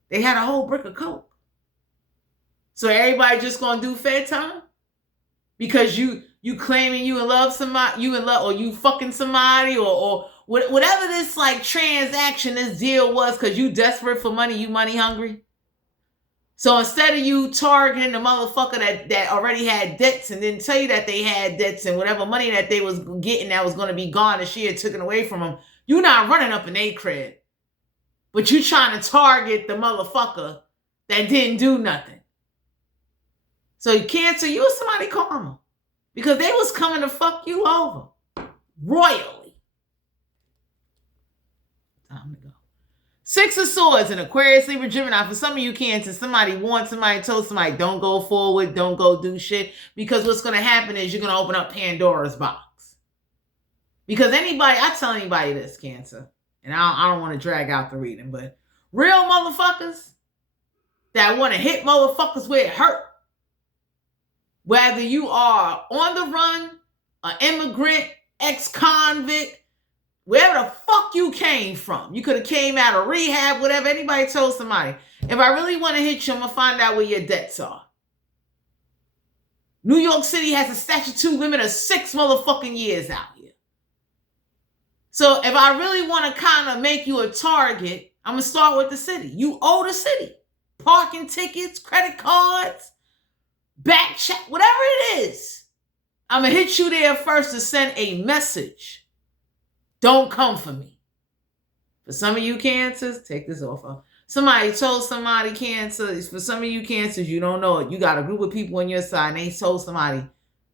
they had a whole brick of coke. So everybody just gonna do fed time? Because you claiming you in love somebody, you in love, or you fucking somebody, or whatever this like transaction, this deal was, because you desperate for money, you money hungry. So instead of you targeting the motherfucker that already had debts and didn't tell you that they had debts and whatever money that they was getting that was going to be gone and she had taken away from them, you not running up in a crib. But you trying to target the motherfucker that didn't do nothing. So you Cancer, you was somebody karma. Because they was coming to fuck you over. Royally. Time to go. Six of Swords, an Aquarius, Libra, Gemini. For some of you Cancer, somebody warned somebody, told somebody, don't go forward, don't go do shit. Because what's going to happen is you're going to open up Pandora's box. Because I tell anybody this, Cancer, and I don't want to drag out the reading, but real motherfuckers that want to hit motherfuckers where it hurt, whether you are on the run, an immigrant, ex-convict, wherever the fuck you came from. You could have came out of rehab, whatever. Anybody told somebody, if I really want to hit you, I'm going to find out where your debts are. New York City has a statute limit of 6 motherfucking years out here. So if I really want to kind of make you a target, I'm going to start with the city. You owe the city. Parking tickets, credit cards, back check, whatever it is. I'm going to hit you there first to send a message. Don't come for me. For some of you Cancers, take this off. Somebody told somebody, Cancer, for some of you Cancers, you don't know it. You got a group of people on your side and they told somebody,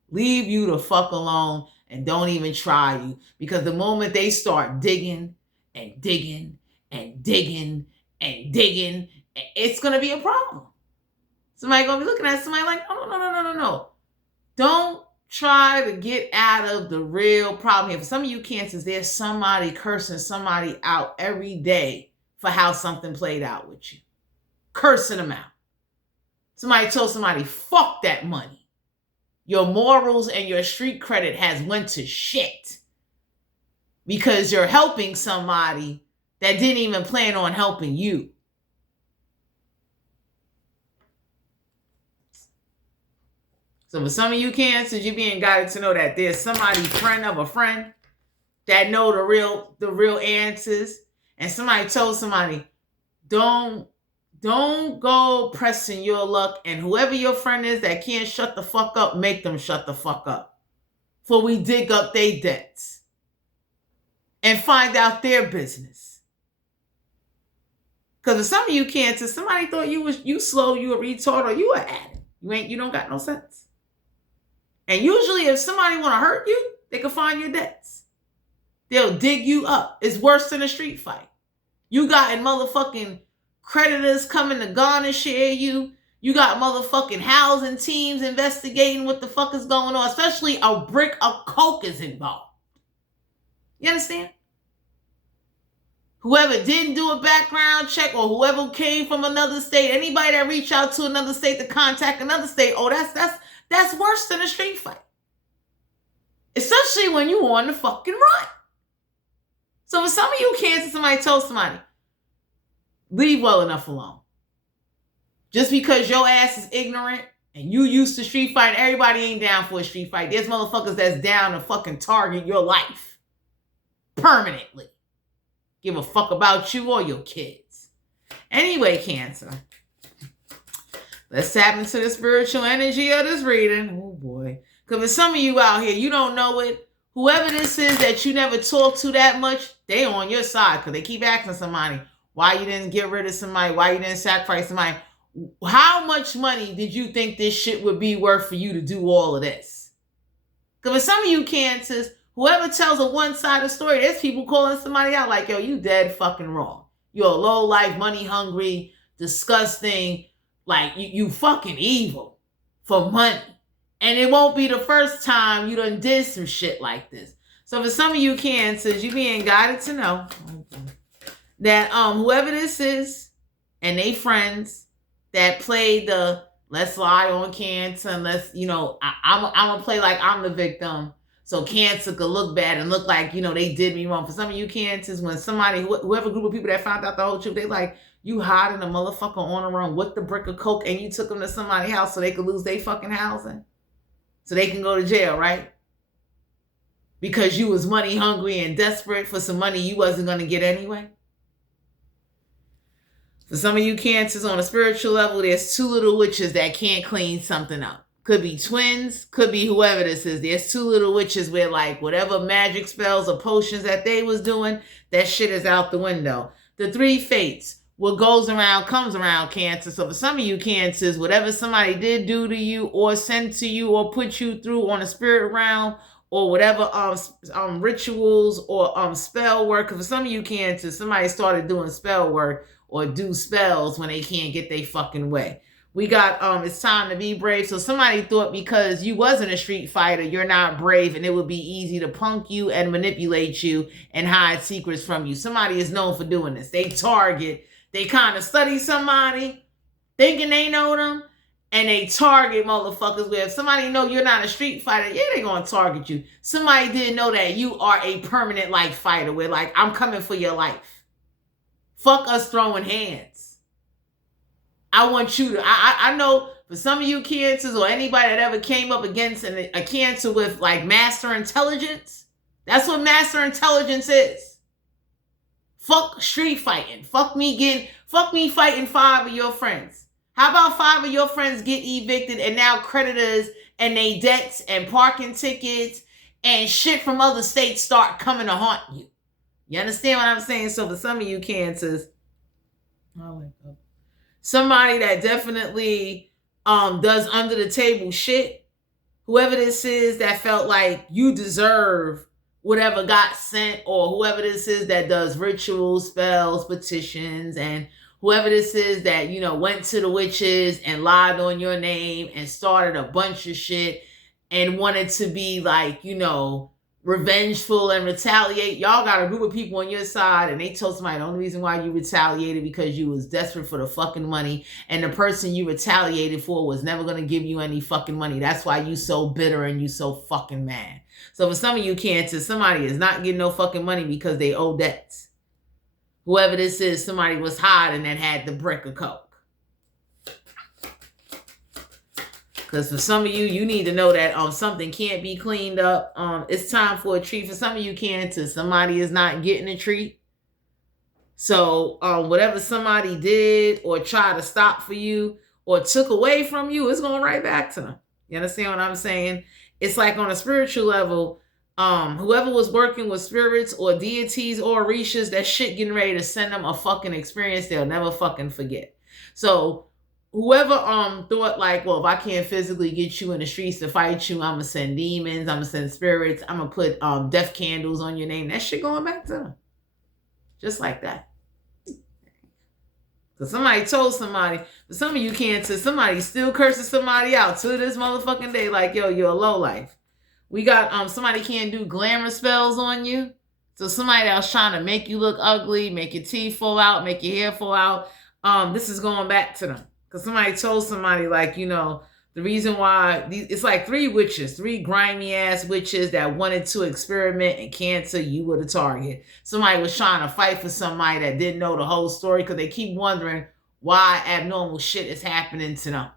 leave you the fuck alone and don't even try you. Because the moment they start digging and digging and digging and digging, it's going to be a problem. Somebody going to be looking at somebody like, no. Don't try to get out of the real problem here. For some of you Cancers, there's somebody cursing somebody out every day for how something played out with you. Cursing them out. Somebody told somebody, fuck that money. Your morals and your street credit has went to shit. Because you're helping somebody that didn't even plan on helping you. So for some of you Cancers, you're being guided to know that there's somebody, friend of a friend, that know the real answers. And somebody told somebody, don't go pressing your luck. And whoever your friend is that can't shut the fuck up, make them shut the fuck up. For we dig up their debts and find out their business. Because for some of you Cancers, somebody thought you slow, you a retard, or you an addict. You don't got no sense. And usually if somebody want to hurt you, they can find your debts. They'll dig you up. It's worse than a street fight. You got motherfucking creditors coming to garnish you. You got motherfucking housing teams investigating what the fuck is going on. Especially a brick of coke is involved. You understand? Whoever didn't do a background check or whoever came from another state, anybody that reached out to another state to contact another state, oh, that's worse than a street fight. Especially when you on the fucking run. So for some of you Cancers, somebody told somebody, leave well enough alone. Just because your ass is ignorant and you used to street fight, everybody ain't down for a street fight. There's motherfuckers that's down to fucking target your life. Permanently. Give a fuck about you or your kids. Anyway, Cancer. Let's tap into the spiritual energy of this reading. Oh boy. Because for some of you out here, you don't know it. Whoever this is that you never talk to that much, they on your side. Because they keep asking somebody, why you didn't get rid of somebody? Why you didn't sacrifice somebody? How much money did you think this shit would be worth for you to do all of this? Because for some of you Cancers, whoever tells a one-sided story, there's people calling somebody out like, yo, you dead fucking wrong. You're a low-life, money-hungry, disgusting, like you fucking evil for money. And it won't be the first time you done did some shit like this. So for some of you Cancers, you being guided to know that whoever this is and they friends that played the let's lie on Cancer and let's, I'm gonna play like I'm the victim. So Cancer could look bad and look like, they did me wrong. For some of you Cancers, when somebody, whoever group of people that found out the whole truth, they like, you hiding a motherfucker on the run with the brick of coke and you took them to somebody's house so they could lose their fucking housing. So they can go to jail, right? Because you was money hungry and desperate for some money you wasn't going to get anyway. For some of you Cancers on a spiritual level, there's two little witches that can't clean something up. Could be twins, could be whoever this is. There's two little witches where like whatever magic spells or potions that they was doing, that shit is out the window. The three fates. What goes around comes around, Cancer. So for some of you Cancers, whatever somebody did do to you or send to you or put you through on a spirit realm or whatever rituals or spell work. For some of you Cancers, somebody started doing spell work or do spells when they can't get their fucking way. We got it's time to be brave. So somebody thought because you wasn't a street fighter, you're not brave and it would be easy to punk you and manipulate you and hide secrets from you. Somebody is known for doing this. They target. They kind of study somebody, thinking they know them, and they target motherfuckers where if somebody know you're not a street fighter, yeah, they're going to target you. Somebody didn't know that you are a permanent life fighter where like, I'm coming for your life. Fuck us throwing hands. I want you to, I know for some of you Cancers or anybody that ever came up against a Cancer with like master intelligence, that's what master intelligence is. Fuck street fighting. Fuck me fighting 5 of your friends. How about 5 of your friends get evicted and now creditors and they debts and parking tickets and shit from other states start coming to haunt you? You understand what I'm saying? So for some of you Cancers, I like that. Somebody that definitely does under the table shit. Whoever this is that felt like you deserve whatever got sent, or whoever this is that does rituals, spells, petitions, and whoever this is that, went to the witches and lied on your name and started a bunch of shit and wanted to be like, revengeful and retaliate. Y'all got a group of people on your side, and they told somebody the only reason why you retaliated because you was desperate for the fucking money, and the person you retaliated for was never going to give you any fucking money. That's why you so bitter and you so fucking mad. So for some of you Cancer, somebody is not getting no fucking money because they owe debts. Whoever this is, somebody was hiding and had the brick of coke. Because for some of you, you need to know that something can't be cleaned up. It's time for a treat. For some of you Cancer, somebody is not getting a treat. So whatever somebody did or tried to stop for you or took away from you, it's going right back to them. You understand what I'm saying? It's like on a spiritual level, whoever was working with spirits or deities or orishas, that shit getting ready to send them a fucking experience they'll never fucking forget. So whoever thought like, well, if I can't physically get you in the streets to fight you, I'm gonna send demons, I'm gonna send spirits, I'm gonna put death candles on your name, that shit going back to them. Just like that. So somebody told somebody, for some of you Cancer, somebody still cursing somebody out to this motherfucking day, like, yo, you're a lowlife. We got somebody can't do glamour spells on you. So somebody that was trying to make you look ugly, make your teeth fall out, make your hair fall out. This is going back to them. Because somebody told somebody, like, the reason why, it's like 3 witches, 3 grimy ass witches that wanted to experiment, and Cancer, you were the target. Somebody was trying to fight for somebody that didn't know the whole story because they keep wondering why abnormal shit is happening to them.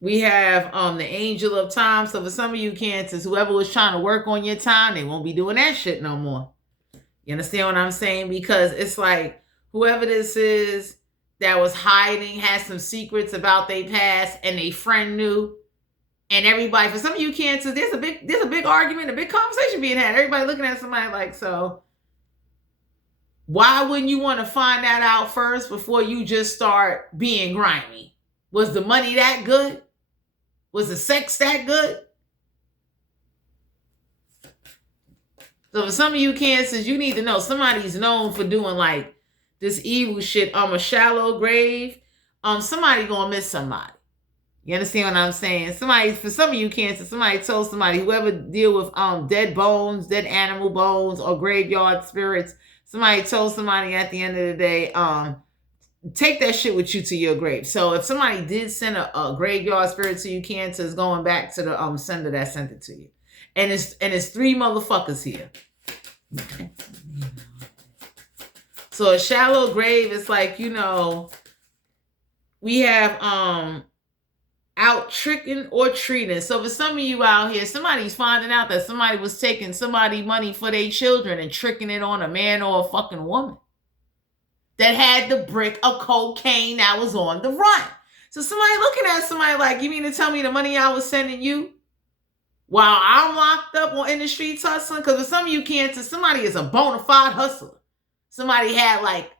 We have the angel of time. So for some of you Cancers, whoever was trying to work on your time, they won't be doing that shit no more. You understand what I'm saying? Because it's like whoever this is that was hiding had some secrets about their past, and they friend knew. And everybody, for some of you Cancers, there's a big argument, a big conversation being had. Everybody looking at somebody like, so why wouldn't you want to find that out first before you just start being grimy? Was the money that good? Was the sex that good? So for some of you Cancers, you need to know somebody's known for doing like this evil shit. A shallow grave. Somebody gonna miss somebody. You understand what I'm saying? For some of you Cancer, somebody told somebody, whoever deal with dead bones, dead animal bones, or graveyard spirits, somebody told somebody at the end of the day, take that shit with you to your grave. So if somebody did send a graveyard spirit to you Cancer, it's going back to the sender that sent it to you. And it's 3 motherfuckers here. So a shallow grave is like, we have out tricking or treating. So for some of you out here, somebody's finding out that somebody was taking somebody money for their children and tricking it on a man or a fucking woman that had the brick of cocaine that was on the run. So somebody looking at somebody like, you mean to tell me the money I was sending you while I'm locked up in the streets hustling? Because for some of you Cancer, somebody is a bona fide hustler. Somebody had like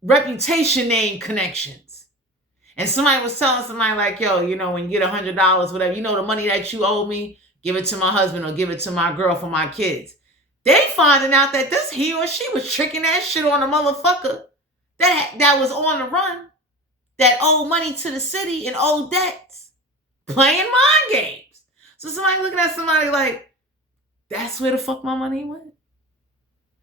reputation name connections. And somebody was telling somebody like, yo, when you get $100, whatever, the money that you owe me, give it to my husband or give it to my girl for my kids. They finding out that he or she was tricking that shit on a motherfucker that was on the run, that owed money to the city and owed debts, playing mind games. So somebody looking at somebody like, that's where the fuck my money went.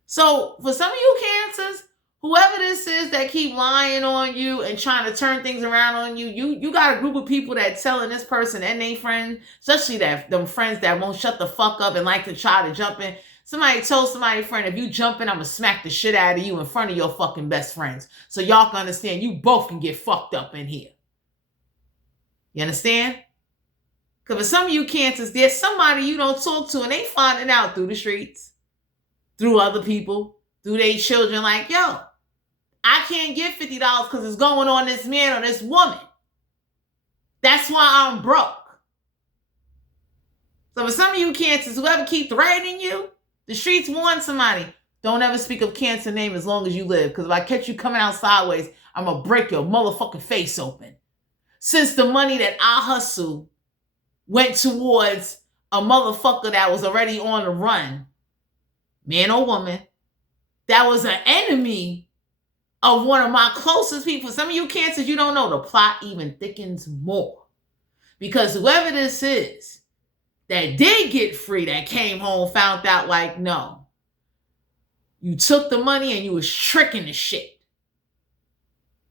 So for some of you Cancers, whoever this is that keep lying on you and trying to turn things around on you, you got a group of people that telling this person and they friend, especially them friends that won't shut the fuck up and like to try to jump in. Somebody told somebody, friend, if you jump in, I'm going to smack the shit out of you in front of your fucking best friends. So y'all can understand you both can get fucked up in here. You understand? Because for some of you Cancers, there's somebody you don't talk to and they finding out through the streets, through other people, through their children, like, yo, I can't get $50 because it's going on this man or this woman. That's why I'm broke. So for some of you Cancers, whoever keep threatening you, The streets warn somebody, don't ever speak of Cancer name as long as you live, because if I catch you coming out sideways, I'm going to break your motherfucking face open. Since the money that I hustle went towards a motherfucker that was already on the run, man or woman, that was an enemy of one of my closest people. Some of you Cancers, you don't know, the plot even thickens more. Because whoever this is that did get free, that came home, found out like, no, you took the money and you was tricking the shit.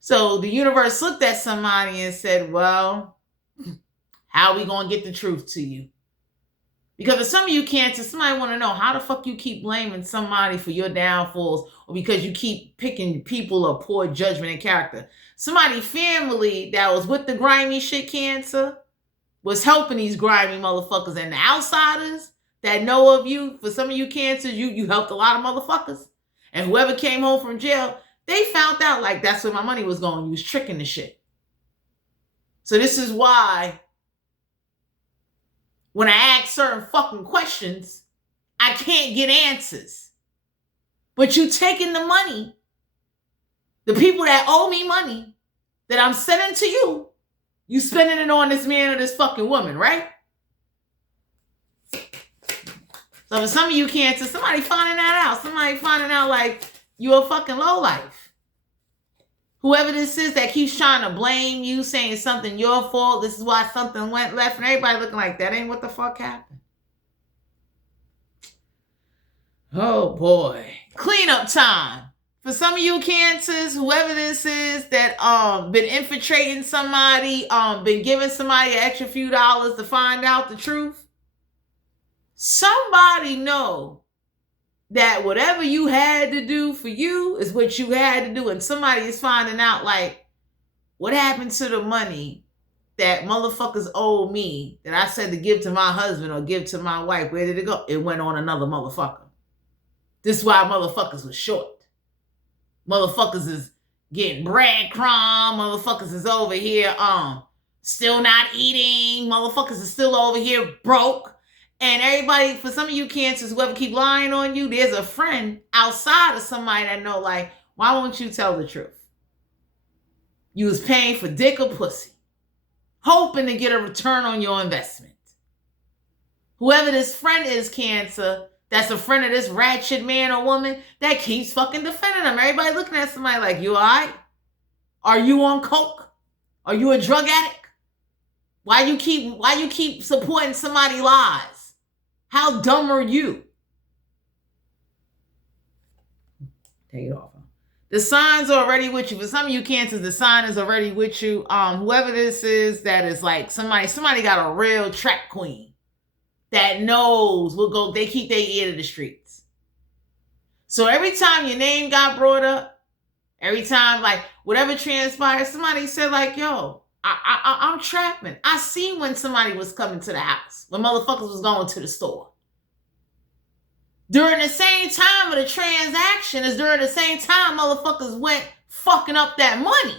So the universe looked at somebody and said, well, how are we going to get the truth to you? Because for some of you Cancers, somebody want to know how the fuck you keep blaming somebody for your downfalls, or because you keep picking people of poor judgment and character. Somebody family that was with the grimy shit, Cancer, was helping these grimy motherfuckers, and the outsiders that know of you, for some of you Cancers, you helped a lot of motherfuckers. And whoever came home from jail, they found out like that's where my money was going. You was tricking the shit. So this is why when I ask certain fucking questions, I can't get answers. But you taking the money, the people that owe me money that I'm sending to you, you spending it on this man or this fucking woman, right? So for some of you Cancers, somebody finding that out. Somebody finding out like you a fucking lowlife. Whoever this is that keeps trying to blame you, saying something your fault, this is why something went left, and everybody looking like that ain't what the fuck happened. Oh boy. Cleanup time. For some of you Cancers, whoever this is that been infiltrating somebody, been giving somebody an extra few dollars to find out the truth, somebody know that whatever you had to do for you is what you had to do. And somebody is finding out like, what happened to the money that motherfuckers owe me that I said to give to my husband or give to my wife? Where did it go? It went on another motherfucker. This is why motherfuckers was short. Motherfuckers is getting breadcrumb. Motherfuckers is over here still not eating. Motherfuckers is still over here broke. And everybody, for some of you Cancers, whoever keep lying on you, there's a friend outside of somebody that know like, why won't you tell the truth? You was paying for dick or pussy, hoping to get a return on your investment. Whoever this friend is, Cancer, that's a friend of this ratchet man or woman that keeps fucking defending them. Everybody looking at somebody like, you all right? Are you on coke? Are you a drug addict? Why you keep supporting somebody's lies? How dumb are you? Take it off. The signs are already with you. For some of you Cancers, the sign is already with you. Whoever this is that is like somebody got a real track queen that knows will go, they keep their ear to the streets. So every time your name got brought up, every time like whatever transpired, somebody said like, yo, I'm trapping. I seen when somebody was coming to the house, when motherfuckers was going to the store. During the same time of the transaction is during the same time motherfuckers went fucking up that money.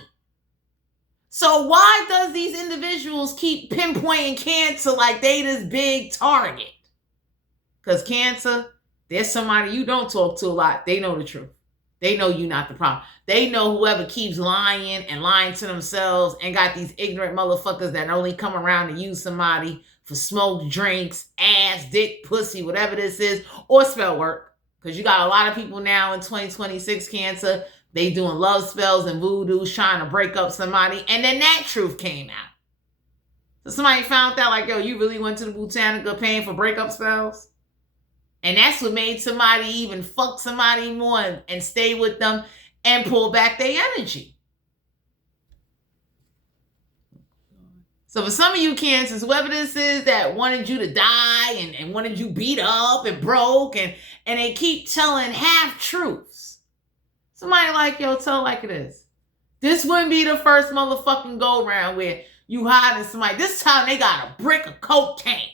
So why does these individuals keep pinpointing Cancer like they this big target? Because Cancer, there's somebody you don't talk to a lot. They know the truth. They know you not the problem. They know whoever keeps lying and lying to themselves and got these ignorant motherfuckers that only come around to use somebody for smoke, drinks, ass, dick, pussy, whatever this is, or spell work. Because you got a lot of people now in 2026 Cancer, they doing love spells and voodoos trying to break up somebody. And then that truth came out. So somebody found out like, yo, you really went to the Botanica paying for breakup spells? And that's what made somebody even fuck somebody more and stay with them and pull back their energy. So for some of you Cancers, whoever this is that wanted you to die and wanted you beat up and broke and they keep telling half-truths. Somebody like, yo, tell it like it is. This wouldn't be the first motherfucking go-round where you hiding somebody. This time they got a brick of cocaine.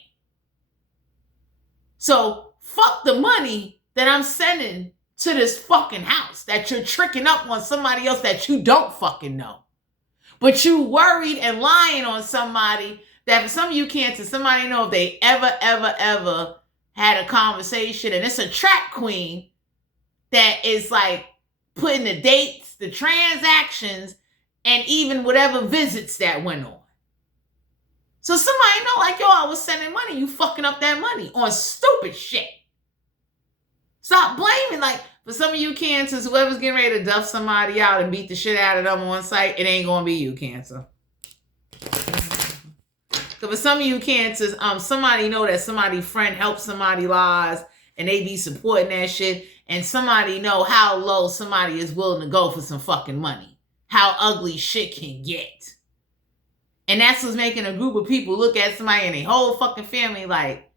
So fuck the money that I'm sending to this fucking house that you're tricking up on somebody else that you don't fucking know. But you worried and lying on somebody that for some of you Cancers, somebody know if they ever had a conversation, and it's a track queen that is like putting the dates, the transactions, and even whatever visits that went on. So somebody know, like, yo, I was sending money. You fucking up that money on stupid shit. Stop blaming. Like, for some of you cancers, whoever's getting ready to duff somebody out and beat the shit out of them on site, it ain't gonna be you, Cancer. So for some of you cancers, somebody know that somebody friend helped somebody lives and they be supporting that shit, and somebody know how low somebody is willing to go for some fucking money. How ugly shit can get. And that's what's making a group of people look at somebody and their whole fucking family like,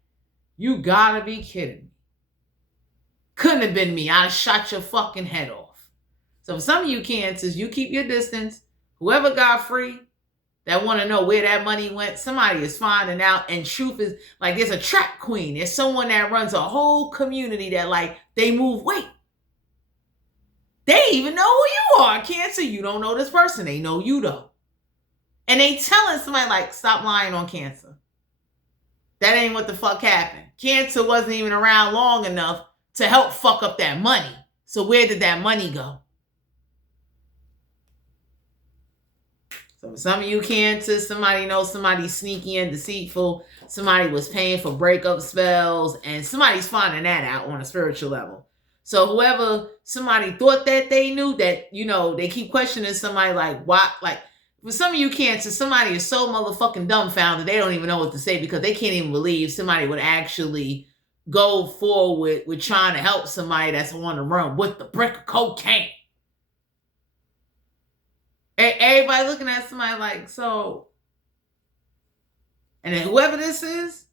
you gotta be kidding me. Couldn't have been me. I'd have shot your fucking head off. So for some of you cancers, you keep your distance. Whoever got free, that want to know where that money went, somebody is finding out. And truth is, like, there's a trap queen. There's someone that runs a whole community that, like, they move weight. They even know who you are. Cancer, you don't know this person. They know you, though. And they telling somebody, like, stop lying on Cancer. That ain't what the fuck happened. Cancer wasn't even around long enough to help fuck up that money. So where did that money go? So for some of you cancers, somebody knows somebody's sneaky and deceitful. Somebody was paying for breakup spells, and somebody's finding that out on a spiritual level. So whoever somebody thought that they knew, that, you know, they keep questioning somebody like, why? Like, for some of you cancers, somebody is so motherfucking dumbfounded they don't even know what to say, because they can't even believe somebody would actually go forward with trying to help somebody that's on the run with the brick of cocaine. Everybody looking at somebody like, so. And then whoever this is,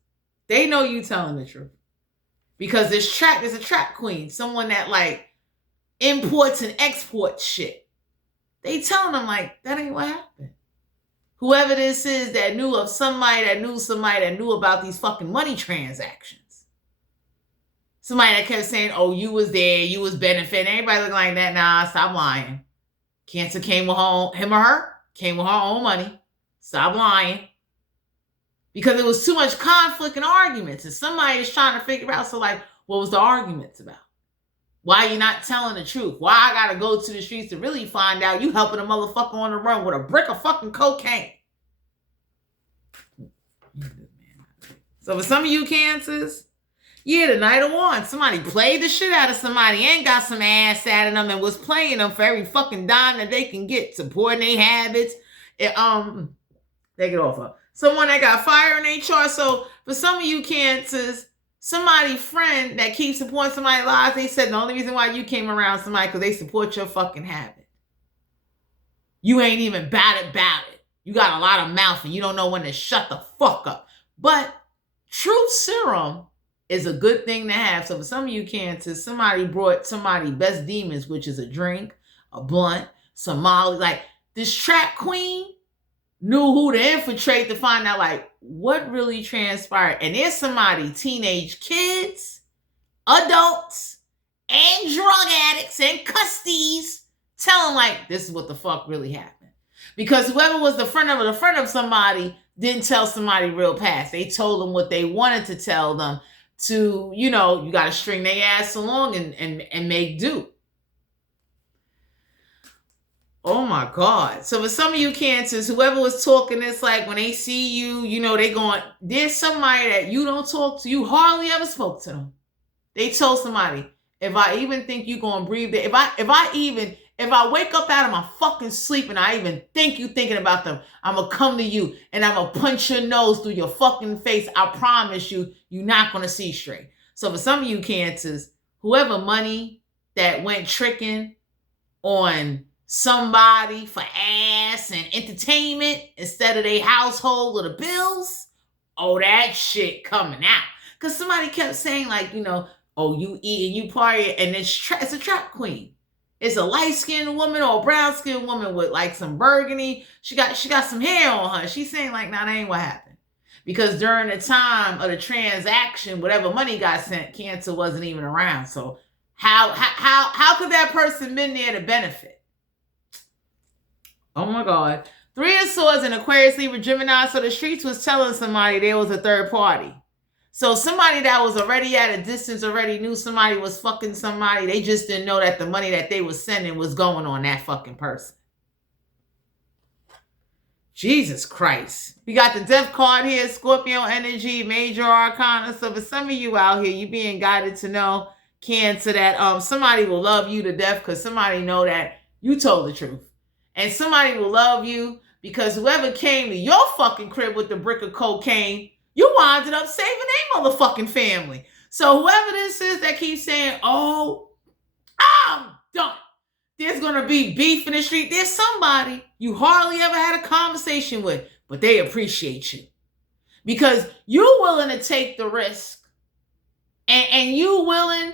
they know you telling the truth. Because there's a trap queen, someone that, like, imports and exports shit. They telling them, like, that ain't what happened. Whoever this is that knew of somebody that knew somebody that knew about these fucking money transactions. Somebody that kept saying, oh, you was there, you was benefiting. Everybody looking like that. Nah, stop lying. Cancer came with him or her, came with her own money. Stop lying. Because it was too much conflict and arguments. And somebody is trying to figure out, so, like, what was the arguments about? Why you not telling the truth? Why I gotta go to the streets to really find out you helping a motherfucker on the run with a brick of fucking cocaine? So for some of you cancers, yeah, the Knight of Wands. Somebody played the shit out of somebody and got some ass out of them and was playing them for every fucking dime that they can get, supporting their habits. Take it off of. Someone that got fire in their chart. So for some of you cancers, somebody friend that keeps supporting somebody's lives, they said the only reason why you came around somebody because they support your fucking habit. You ain't even bad about it. You got a lot of mouth and you don't know when to shut the fuck up. But truth serum is a good thing to have. So for some of you cancers, somebody brought somebody best demons, which is a drink, a blunt, some Molly. Like, this trap queen knew who to infiltrate to find out, like, what really transpired. And there's somebody, teenage kids, adults, and drug addicts and custies, telling, like, this is what the fuck really happened. Because whoever was the friend of somebody didn't tell somebody real past. They told them what they wanted to tell them to, you know, you got to string their ass along and make do. Oh my God. So for some of you cancers, whoever was talking, it's like when they see you, you know, they going, there's somebody that you don't talk to, you hardly ever spoke to them. They told somebody, if I even think you going to breathe there, if I wake up out of my fucking sleep and I even think you thinking about them, I'm going to come to you and I'm going to punch your nose through your fucking face. I promise you, you're not going to see straight. So for some of you cancers, whoever money that went tricking on somebody for ass and entertainment instead of their household or the bills, oh, that shit coming out. Because somebody kept saying, like, you know, oh, you eat and you party, and it's a trap queen. It's a light-skinned woman or a brown-skinned woman with, like, some burgundy. She got some hair on her. She's saying, like, nah, that ain't what happened. Because during the time of the transaction, whatever money got sent, Cancer wasn't even around. So how could that person been there to benefit? Oh my God. 3 of Swords in Aquarius, Libra, Gemini. So the streets was telling somebody there was a third party. So somebody that was already at a distance already knew somebody was fucking somebody. They just didn't know that the money that they was sending was going on that fucking person. Jesus Christ. We got the death card here, Scorpio energy, major arcana. So for some of you out here, you being guided to know, Cancer, that somebody will love you to death because somebody know that you told the truth. And somebody will love you because whoever came to your fucking crib with the brick of cocaine, you winded up saving their motherfucking family. So whoever this is that keeps saying, oh, I'm done, there's going to be beef in the street, there's somebody you hardly ever had a conversation with, but they appreciate you because you're willing to take the risk and you willing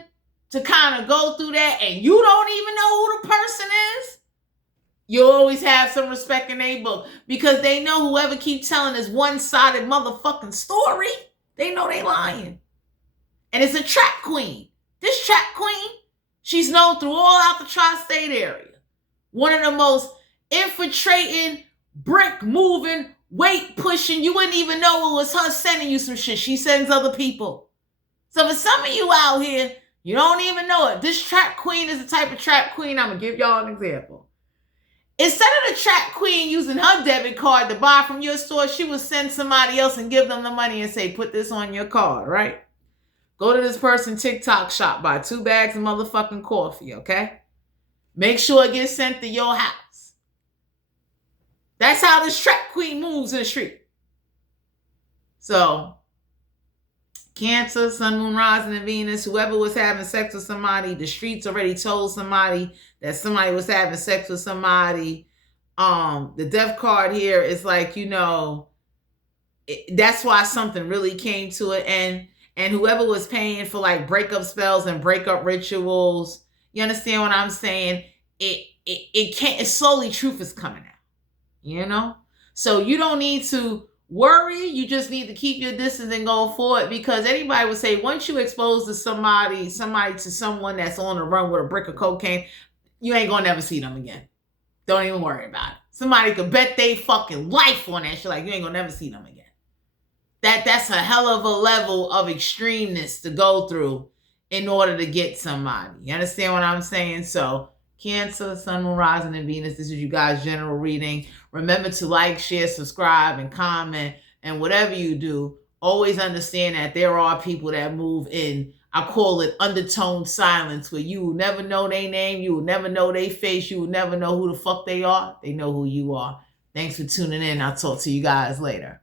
to kind of go through that, and you don't even know who the person is. You'll always have some respect in their book because they know whoever keeps telling this one-sided motherfucking story, they know they lying. And it's a trap queen. This trap queen, she's known through all out the tri-state area. One of the most infiltrating, brick-moving, weight-pushing, you wouldn't even know it was her sending you some shit. She sends other people. So for some of you out here, you don't even know it. This trap queen is the type of trap queen. I'm going to give y'all an example. Instead of the trap queen using her debit card to buy from your store, she would send somebody else and give them the money and say, put this on your card, right? Go to this person's TikTok shop, buy 2 bags of motherfucking coffee, okay? Make sure it gets sent to your house. That's how this trap queen moves in the street. So, Cancer, Sun, Moon, Rising, and Venus, whoever was having sex with somebody, the streets already told somebody that somebody was having sex with somebody. The death card here is like, that's why something really came to it. And whoever was paying for like breakup spells and breakup rituals, you understand what I'm saying? It can't, slowly truth is coming out, So you don't need to worry. You just need to keep your distance and go forward, because anybody would say once you expose to somebody to someone that's on the run with a brick of cocaine, you ain't gonna never see them again. Don't even worry about it. Somebody could bet they fucking life on that shit. Like, you ain't gonna never see them again. That's a hell of a level of extremeness to go through in order to get somebody. You understand what I'm saying? So Cancer, Sun, Moon, Rising, and Venus. This is you guys' general reading. Remember to like, share, subscribe, and comment. And whatever you do, always understand that there are people that move in, I call it undertone silence, where you will never know their name, you will never know their face, you will never know who the fuck they are. They know who you are. Thanks for tuning in. I'll talk to you guys later.